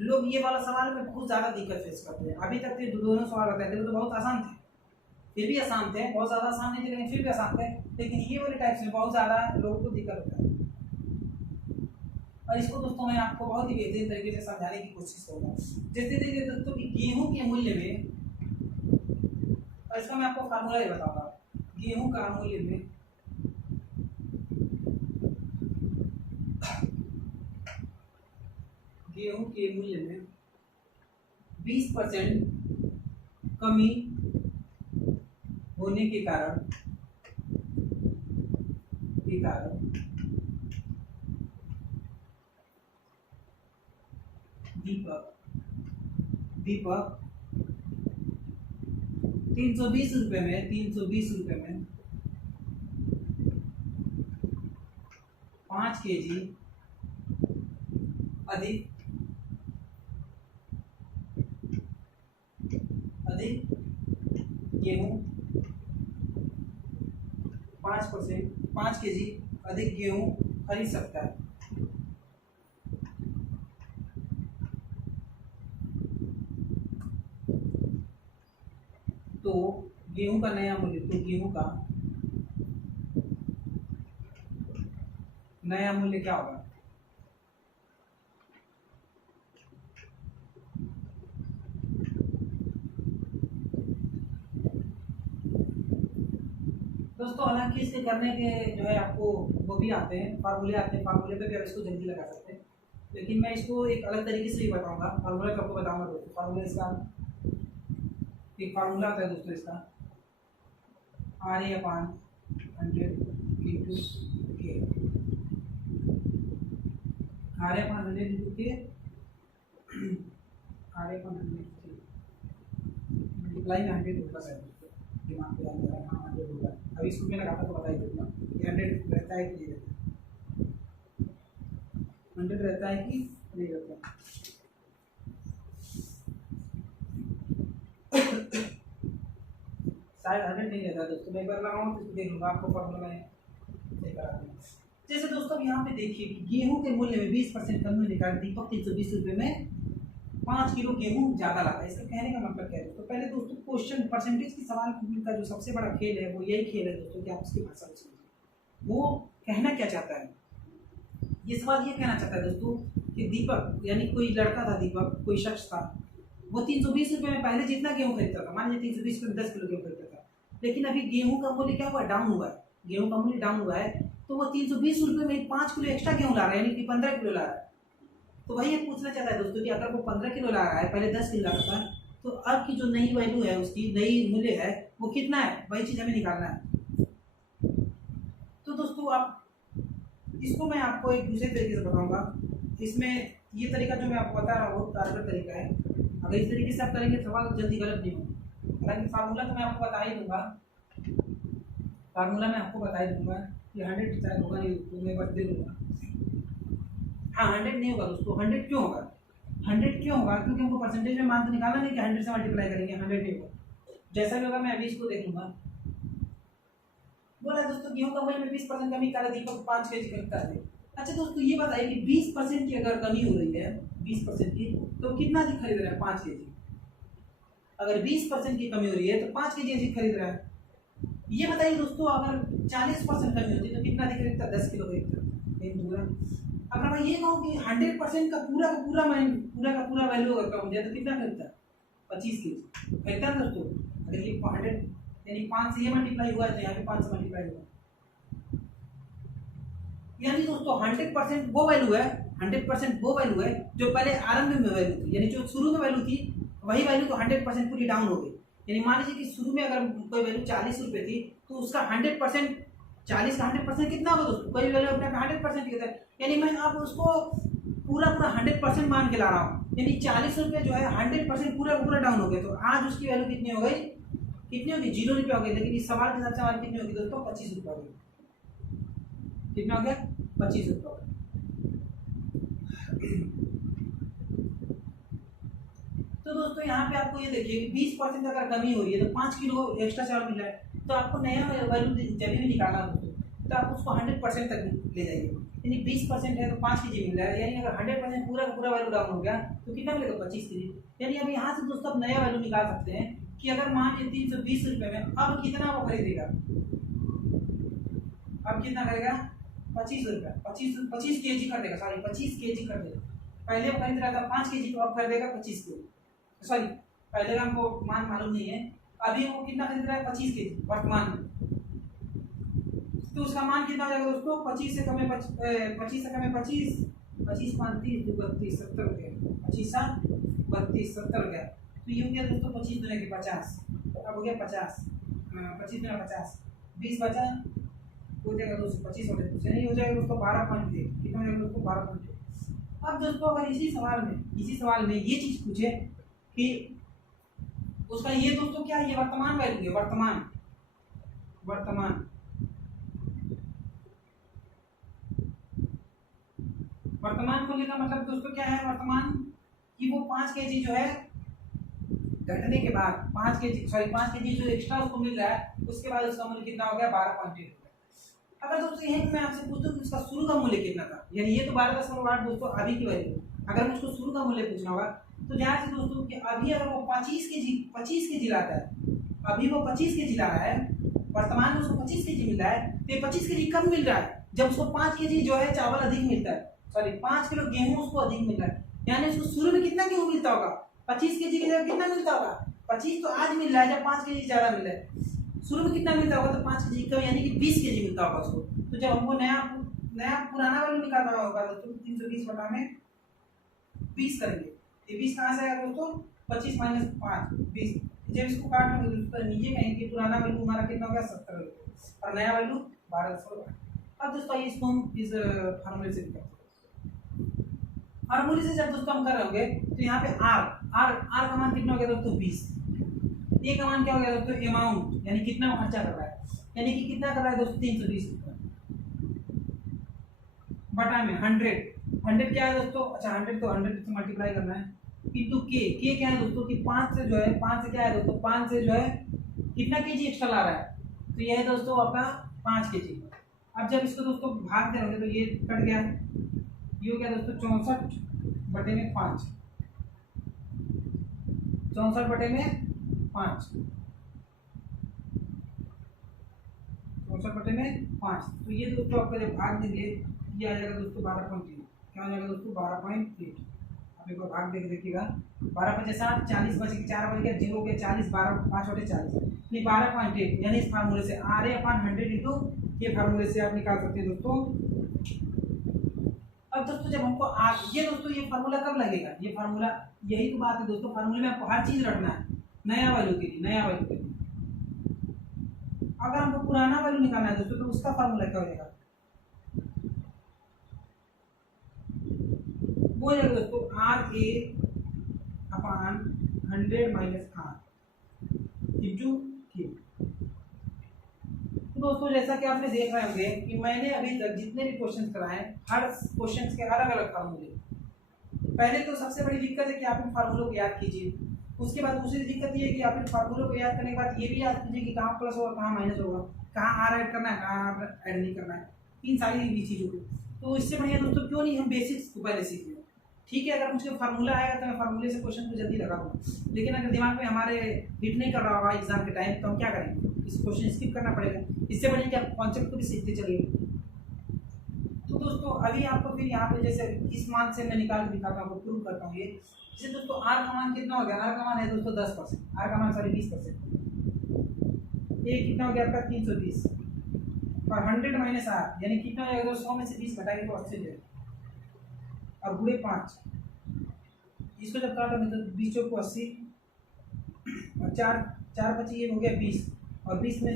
लोग ये वाला सवाल में बहुत ज़्यादा दिक्कत फेस करते हैं। अभी तक के दोनों सवाल बताए थे तो बहुत आसान थे, फिर भी आसान थे, बहुत ज़्यादा आसान नहीं थे लेकिन फिर भी आसान थे। लेकिन ये वाले टाइप्स में बहुत ज़्यादा लोगों को दिक्कत होता है, और इसको दोस्तों मैं आपको बहुत ही बेहतरीन तरीके से समझाने की कोशिश करूँगा। जैसे देखिए दोस्तों कि गेहूं के मूल्य में, और इसका मैं आपको फार्मूला ही बताऊंगा। गेहूं का मूल्य में गेहूं के मूल्य में 20% कमी होने के कारण दीपक 320 रुपए में 5 kg अधिक गेहूं 5 kg अधिक गेहूं खरीद सकता है। तो गेहूं का नया मूल्य, क्या होगा? दोस्तों हालांकि इसके करने के जो है आपको वो भी आते हैं, फार्मूले पे भी आप इसको जल्दी लगा सकते हैं, लेकिन मैं इसको एक अलग तरीके से ही बताऊंगा। फार्मूला तो आपको बताऊंगा दोस्तों। फार्मूला इसका एक फार्मूला आता है दोस्तों, इसका RA/100 इंटू के, RA/100 इंटू के, RA/100 मल्टीप्लाई 100 होगा सर, दिमाग पे याद आ रहा है। हाँ 100 होगा। अभी इसको मैं लगाता तो बता ही दूंगा कि 100 रहता है कि नहीं रहता, 100 रहता है कि नहीं रहता। शायद 100 नहीं रहता दोस्तों, मैं एक बार लगाऊँ तो देख लूँगा, आपको फॉर्मूला में करा दूँगा। जैसे दोस्तों यहाँ पे देखिए कि गेहूं के मूल्य में 20% कमी होने के कारण दीपक 320 रुपये में 5 किलो गेहूं ज़्यादा लाता है। इसका कहने का मतलब क्या है दोस्तों? पहले दोस्तों क्वेश्चन परसेंटेज की सवाल का जो सबसे बड़ा खेल है वो यही खेल है दोस्तों कि आप उसकी भाषा में समझिए वो कहना क्या चाहता है। ये सवाल ये कहना चाहता है दोस्तों कि दीपक, यानी कोई लड़का था, दीपक कोई शख्स था, वो 320 रुपये में पहले जितना गेहूँ खरीदता था, मान लीजिए 320 रुपये में 10 किलो गेहूँ खरीदता था, लेकिन अभी गेहूँ का मूल्य क्या हुआ? डाउन हुआ है। गेहूँ का मूल्य डाउन हुआ है, तो वो 320 रुपये में 5 किलो एक्स्ट्रा गेहूँ ला रहा है, यानी कि 15 किलो ला रहा है। तो वही ये पूछना चाहता है दोस्तों कि अगर वो 15 किलो ला रहा है, पहले 10 किलो ला रहा था, तो अब की जो नई वैल्यू है, उसकी नई मूल्य है वो कितना है, वही चीज़ हमें निकालना है। तो दोस्तों आप इसको मैं आपको एक दूसरे तरीके से बताऊंगा। इसमें ये तरीका जो मैं आपको बता रहा हूँ बहुत कारगर तरीका है। अगर इस तरीके से आप करेंगे सवाल जल्दी गलत नहीं होगा। हालांकि फार्मूला तो मैं आपको बता ही दूंगा, कि 100 शायद होगा नहीं, तो मैं बस दे दूँगा। हाँ 100 नहीं होगा दोस्तों। 100 क्यों होगा? 100 क्यों होगा? क्योंकि हमको परसेंटेज में मान तो निकालना नहीं कि 100 से मल्टीप्लाई करेंगे, 100 नहीं होगा। जैसा भी होगा मैं अभी इसको देख लूँगा। बोला दोस्तों गेहूं का मूल्य में 20% कमी कारण दीपक 5 केजी खरीदता है। अच्छा दोस्तों ये बताइए कि 20% की अगर कमी हो रही है, 20% की, तो कितना अधिक खरीद रहा है? 5 केजी। अगर 20% की कमी हो रही है तो 5 केजी अधिक खरीद रहा है। ये बताइए दोस्तों, अगर 40% कमी होती है तो कितना दिखता है? 10 किलो दूरा। अगर मैं ये कहूँ कि 100% का पूरा वैल्यू अगर कम हो जाए तो कितना खरीदता है? 25 के जी खरीदता है दोस्तों। अगर ये 100 यानी 5 से ये मल्टीप्लाई हुआ है तो यहाँ पे 5 से मल्टीप्लाई हुआ। यानी दोस्तों 100% वो वैल्यू है, 100% वो वैल्यू है जो पहले आरंभ में वैल्यू थी, यानी जो शुरू में वैल्यू थी वही वैल्यू तो 100% पूरी डाउन हो गई। यानी मान लीजिए कि शुरू में अगर कोई वैल्यू 40 रुपये थी तो उसका 100% 40 का 100% कितना होगा दोस्तों? कोई वैल्यू अपने 100% कहता है, यानी मैं अब उसको पूरा 100% मान के ला रहा हूँ। यानी 40 रुपये जो है 100% पूरा डाउन हो गया। तो आज उसकी वैल्यकितनी हो गई? कितनी होगी? 0 रुपये हो गई। लेकिन इस सवाल के हिसाब से हमारी कितनी होगी दोस्तों? 25 रुपये हो गई। कितना हो गया? 25 रुपये हो गया। तो दोस्तों यहाँ पे आपको ये देखिए 20% अगर कमी हो रही है तो 5 किलो एक्स्ट्रा चावल मिल रहा है। तो आपको नया वैल्यू जब भी निकालना हो दोस्तों तो आप उसको 100% तक ले जाइए। यानी 20% है तो 5 के जी मिल रहा है। यानी अगर 100% पूरा वैल्यू डाउन हो गया तो कितना मिलेगा? 25 के जी। यानी अब यहाँ से दोस्तों आप नया वैल्यू निकाल सकते हैं कि अगर मान लीजिए 320 रुपये में अब कितना वो खरीदेगा? अब कितना करेगा? 25 रुपये। 25 के जी कर देगा, सॉरी 25 के जी कर देगा। पहले वो खरीद रहा था 5 के जी, तो अब कर देगा 25 के जी। सॉरी, पहले का हमको मान मालूम नहीं है, अभी वो कितना खरीद रहा है? 25 के जी वर्तमान में। तो उसका मान कितना हो जाएगा दोस्तों? 25 से कम है 25 से कम है 25, 25 5 30 32 70 हो गया, 25 7 32 70 हो गया। तो ये हो गया दोस्तों 25 दुना के 50। तो अब हो गया 50, 25 दुना 50, 20 बचा हो जाएगा दोस्तों 25 हो जाएगा, यानी हो जाएगा दोस्तों 12.1। कितना हो जाएगा दोस्तों? 12.1। अब दोस्तों अगर इसी सवाल में ये चीज़ पूछे कि उसका ये दोस्तों क्या है? ये वर्तमान वैल्यू है, वर्तमान मूल्य का मतलब दोस्तों क्या है? वर्तमान कि वो 5 के जी जो है घटने के बाद 5 के जी जो एक्स्ट्रा उसको मिल रहा है उसके बाद उसका मूल्य कितना हो गया? 12.1। अगर दोस्तों यही मैं आपसे पूछता हूँ कि उसका शुरू का मूल्य कितना था, यानी ये तो 12.8 दोस्तों अभी की वैल्यू। अगर मुझको शुरू का मूल्य पूछना होगा तो ध्यान से दोस्तों कि अभी अगर वो 25 के जी लाता है, अभी वो 25 के जी ला रहा है, वर्तमान में उसको 25 के जी मिल रहा है, तो 25 के जी कम मिल रहा है जब उसको 5 के जी जो है चावल अधिक मिलता है, सॉरी 5 किलो गेहूं उसको अधिक मिल रहा है। यानी उसको शुरू में कितना गेहूं मिलता होगा? 25 के जी की जगह कितना मिलता होगा? 25 तो आज मिल रहा है जब 5 के जी ज़्यादा मिल रहा है। शुरू में कितना मिलता होगा? तो 5 के जी कम, यानी कि 20 के जी मिलता होगा उसको। तो जब हमको नया पुराना वैल्यू निकालना होगा दोस्तों 320 बटा में 20 करेंगे। ये 20 कहाँ से आएगा दोस्तों? 25 माइनस 5 20। जब इसको काट लेंगे तो नीचे कहेंगे पुराना वैल्यू हमारा कितना हो गया? 70 और नया वैल्यू 1200। अब दोस्तों ये इसको हम इस फार्मूले से निकालते हैं। फार्मूले से जब दोस्तों हम कर रहे होंगे तो यहाँ पे आर का मान कितना हो गया दोस्तों? 20। ए का मान क्या हो गया दोस्तों? अमाउंट, यानी कितना खर्चा कर रहा है, यानी कि कितना कर रहा है दोस्तों? 320 रुपये बटा में 100 क्या है दोस्तों? अच्छा 100 तो 100 से मल्टीप्लाई करना है इंटू के क्या है दोस्तों कि 5 से जो है 5 से क्या है दोस्तों? 5 से जो है कितना केजी एक्स्ट्रा ला रहा है? तो यह है दोस्तों आपका 5 केजी। अब जब इसको दोस्तों भाग दे रहे तो ये कट गया, ये हो गया दोस्तों 64 बटे में 5, 64 बटे में 5, 64 बटे में 5। तो ये दोस्तों आपका जब भाग देंगे ये आ जाएगा दोस्तों 12.8। क्या हो जाएगा दोस्तों? 12.8। आप एक बार भाग देख देखिएगा, 12 बचे 60, 40 बचे 4 बच गया 0 के 40, 12 5 बटे 40, यानी 12.8। यानी इस फार्मूले से RA/100 इंटू ये फार्मूले से आप निकाल सकते हैं दोस्तों। अब दोस्तों जब हमको ये दोस्तों ये फार्मूला कब लगेगा? ये फार्मूला, यही तो बात है दोस्तों, फार्मूले में आपको हर चीज रखना है नया वैल्यू के लिए। अगर हमको पुराना वैल्यू निकालना है दोस्तों तो उसका फार्मूला क्या हो जाएगा? वो जाएगा दोस्तों RA/100 minus R into Q। तो दोस्तों जैसा कि आपने देख रहे होंगे कि मैंने अभी तक जितने भी क्वेश्चन कराए हर क्वेश्चन के अलग अलग फार्मूले। पहले तो सबसे बड़ी दिक्कत है कि आप इन फार्मूलों को याद कीजिए। उसके बाद दूसरी दिक्कत ये है कि आप इन फार्मूलों को याद करने के बाद ये भी याद कीजिए कि कहाँ प्लस होगा कहाँ माइनस होगा, कहाँ R ऐड करना है कहाँ R ऐड नहीं करना है, इन सारी भी चीज़ों को। तो इससे बढ़िया दोस्तों क्यों नहीं हम बेसिक्स को पहले सीख लें। ठीक है, अगर मुझे फार्मूला आएगा तो मैं फार्मूले से क्वेश्चन को जल्दी लगा दूँ, लेकिन अगर दिमाग में हमारे हिट नहीं कर रहा होगा एग्जाम के टाइम तो हम क्या करेंगे? इस क्वेश्चन स्किप करना पड़ेगा, इससे बढ़िया कि आप कॉन्सेप्ट को भी सीखते चलिए। तो दोस्तों अभी आपको फिर यहाँ पे जैसे इस मान से मैं निकाल के दिखाता हूँ, प्रूव करता हूँ ये। जैसे दोस्तों आर का मान कितना हो गया, आर का मान है दोस्तों 10%, आर का मान सॉरी 20%, ये कितना हो गया आपका 320, और 100 माइनस आर यानी कितना हो जाएगा, 100 में से 20 घटाएंगे तो 80 है, और गुणे 5, इसको जब काटोगे तो 20 को 80, और 4 25 ये हो गया 20, और 20 में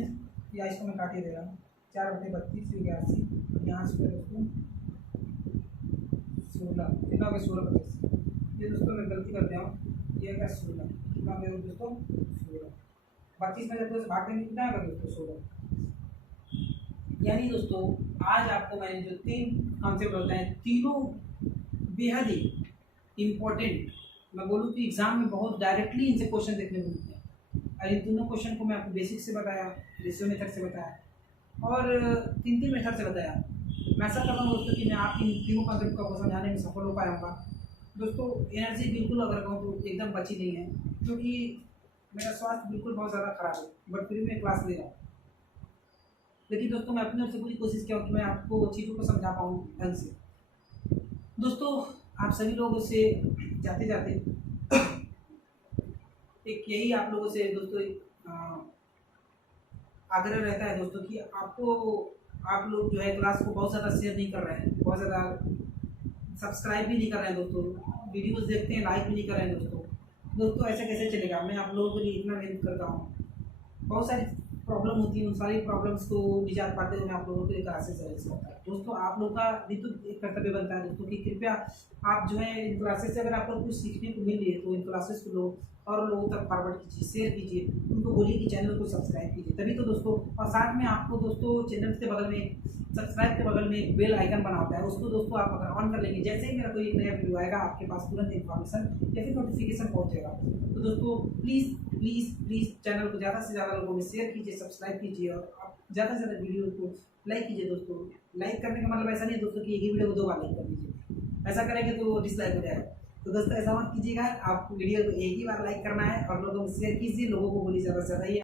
या इसको मैं काट ही दे रहा हूँ, 4/32 हो गया 80, यहाँ से दोस्तों 16 कितना हो गया 16/25, ये दोस्तों मैं गलती कर दिया हूँ, ये क्या 16 कितना हो गया दोस्तों 16, 32 में जब भाग देंगे कितना आएगा दोस्तों 16। यानी दोस्तों आज आपको मैंने जो 3 कॉन्सेप्ट बताए हैं, तीनों बेहद ही इम्पोर्टेंट, मैं बोलूँ कि एग्जाम में बहुत डायरेक्टली इनसे क्वेश्चन देखने को मिलते हैं। और इन दोनों क्वेश्चन को मैं आपको बेसिक से बताया, रेशियो मेथड से बताया, और 3 मेथड से बताया। मैं ऐसा कर रहा हूँ दोस्तों कि मैं आपकी इन तीनों कॉन्सेप्ट को समझाने में सफल हो पाऊँगा। दोस्तों एनर्जी बिल्कुल अगर कहूँ तो एकदम बची नहीं है, क्योंकि मेरा स्वास्थ्य बिल्कुल बहुत ज़्यादा खराब है, बट फिर मैं क्लास ले रहा हूँ। लेकिन दोस्तों मैं अपनी ओर से पूरी कोशिश किया हूँ कि मैं आपको चीज़ों को समझा पाऊँ ढंग से। दोस्तों आप सभी लोगों से जाते जाते एक यही आप लोगों से दोस्तों आग्रह रहता है दोस्तों कि आप लोग जो है क्लास को बहुत ज़्यादा शेयर नहीं कर रहे हैं, बहुत ज़्यादा सब्सक्राइब भी नहीं कर रहे हैं दोस्तों, वीडियोस देखते हैं लाइक भी नहीं कर रहे हैं दोस्तों ऐसा कैसे चलेगा। मैं आप लोगों के लिए इतना मेहनत करता हूँ, बहुत सारी प्रॉब्लम होती है, उन सारी प्रॉब्लम्स को निजात पाते हुए मैं आप लोगों के लिए क्लासेस अरेंज करता हूँ। दोस्तों आप लोगों का भी तो एक कर्तव्य बनता है दोस्तों कि कृपया आप जो है इन क्लासेस से अगर आपको कुछ सीखने को मिल रही है तो इन क्लासेस को लोग और लोगों तक फॉरवर्ड कीजिए, शेयर कीजिए, उनको बोलिए कि चैनल को सब्सक्राइब कीजिए, तभी तो दोस्तों। और साथ में आपको दोस्तों चैनल के बगल में सब्सक्राइब के बगल में एक बेल आइकन बना होता है, उसको दोस्तों आप अगर ऑन कर लेंगे, जैसे ही मेरा कोई एक नया वीडियो आएगा आपके पास तुरंत इन्फॉर्मेशन या फिर नोटिफिकेशन पहुँचेगा। तो दोस्तों प्लीज़ प्लीज़ प्लीज़ चैनल को ज़्यादा से ज़्यादा लोगों में शेयर कीजिए, सब्सक्राइब कीजिए, और आप ज़्यादा से ज़्यादा वीडियो को लाइक कीजिए दोस्तों। लाइक करने का मतलब ऐसा नहीं है दोस्तों कि एक ही वीडियो को 2 बार लाइक कर दीजिए, ऐसा करेंगे तो वो डिसलाइक हो जाएगा। तो दोस्तों ऐसा मत कीजिएगा, आपको वीडियो को एक ही बार लाइक करना है और लोगों को शेयर कीजिए, लोगों को बोलिए ज़्यादा से ज़्यादा।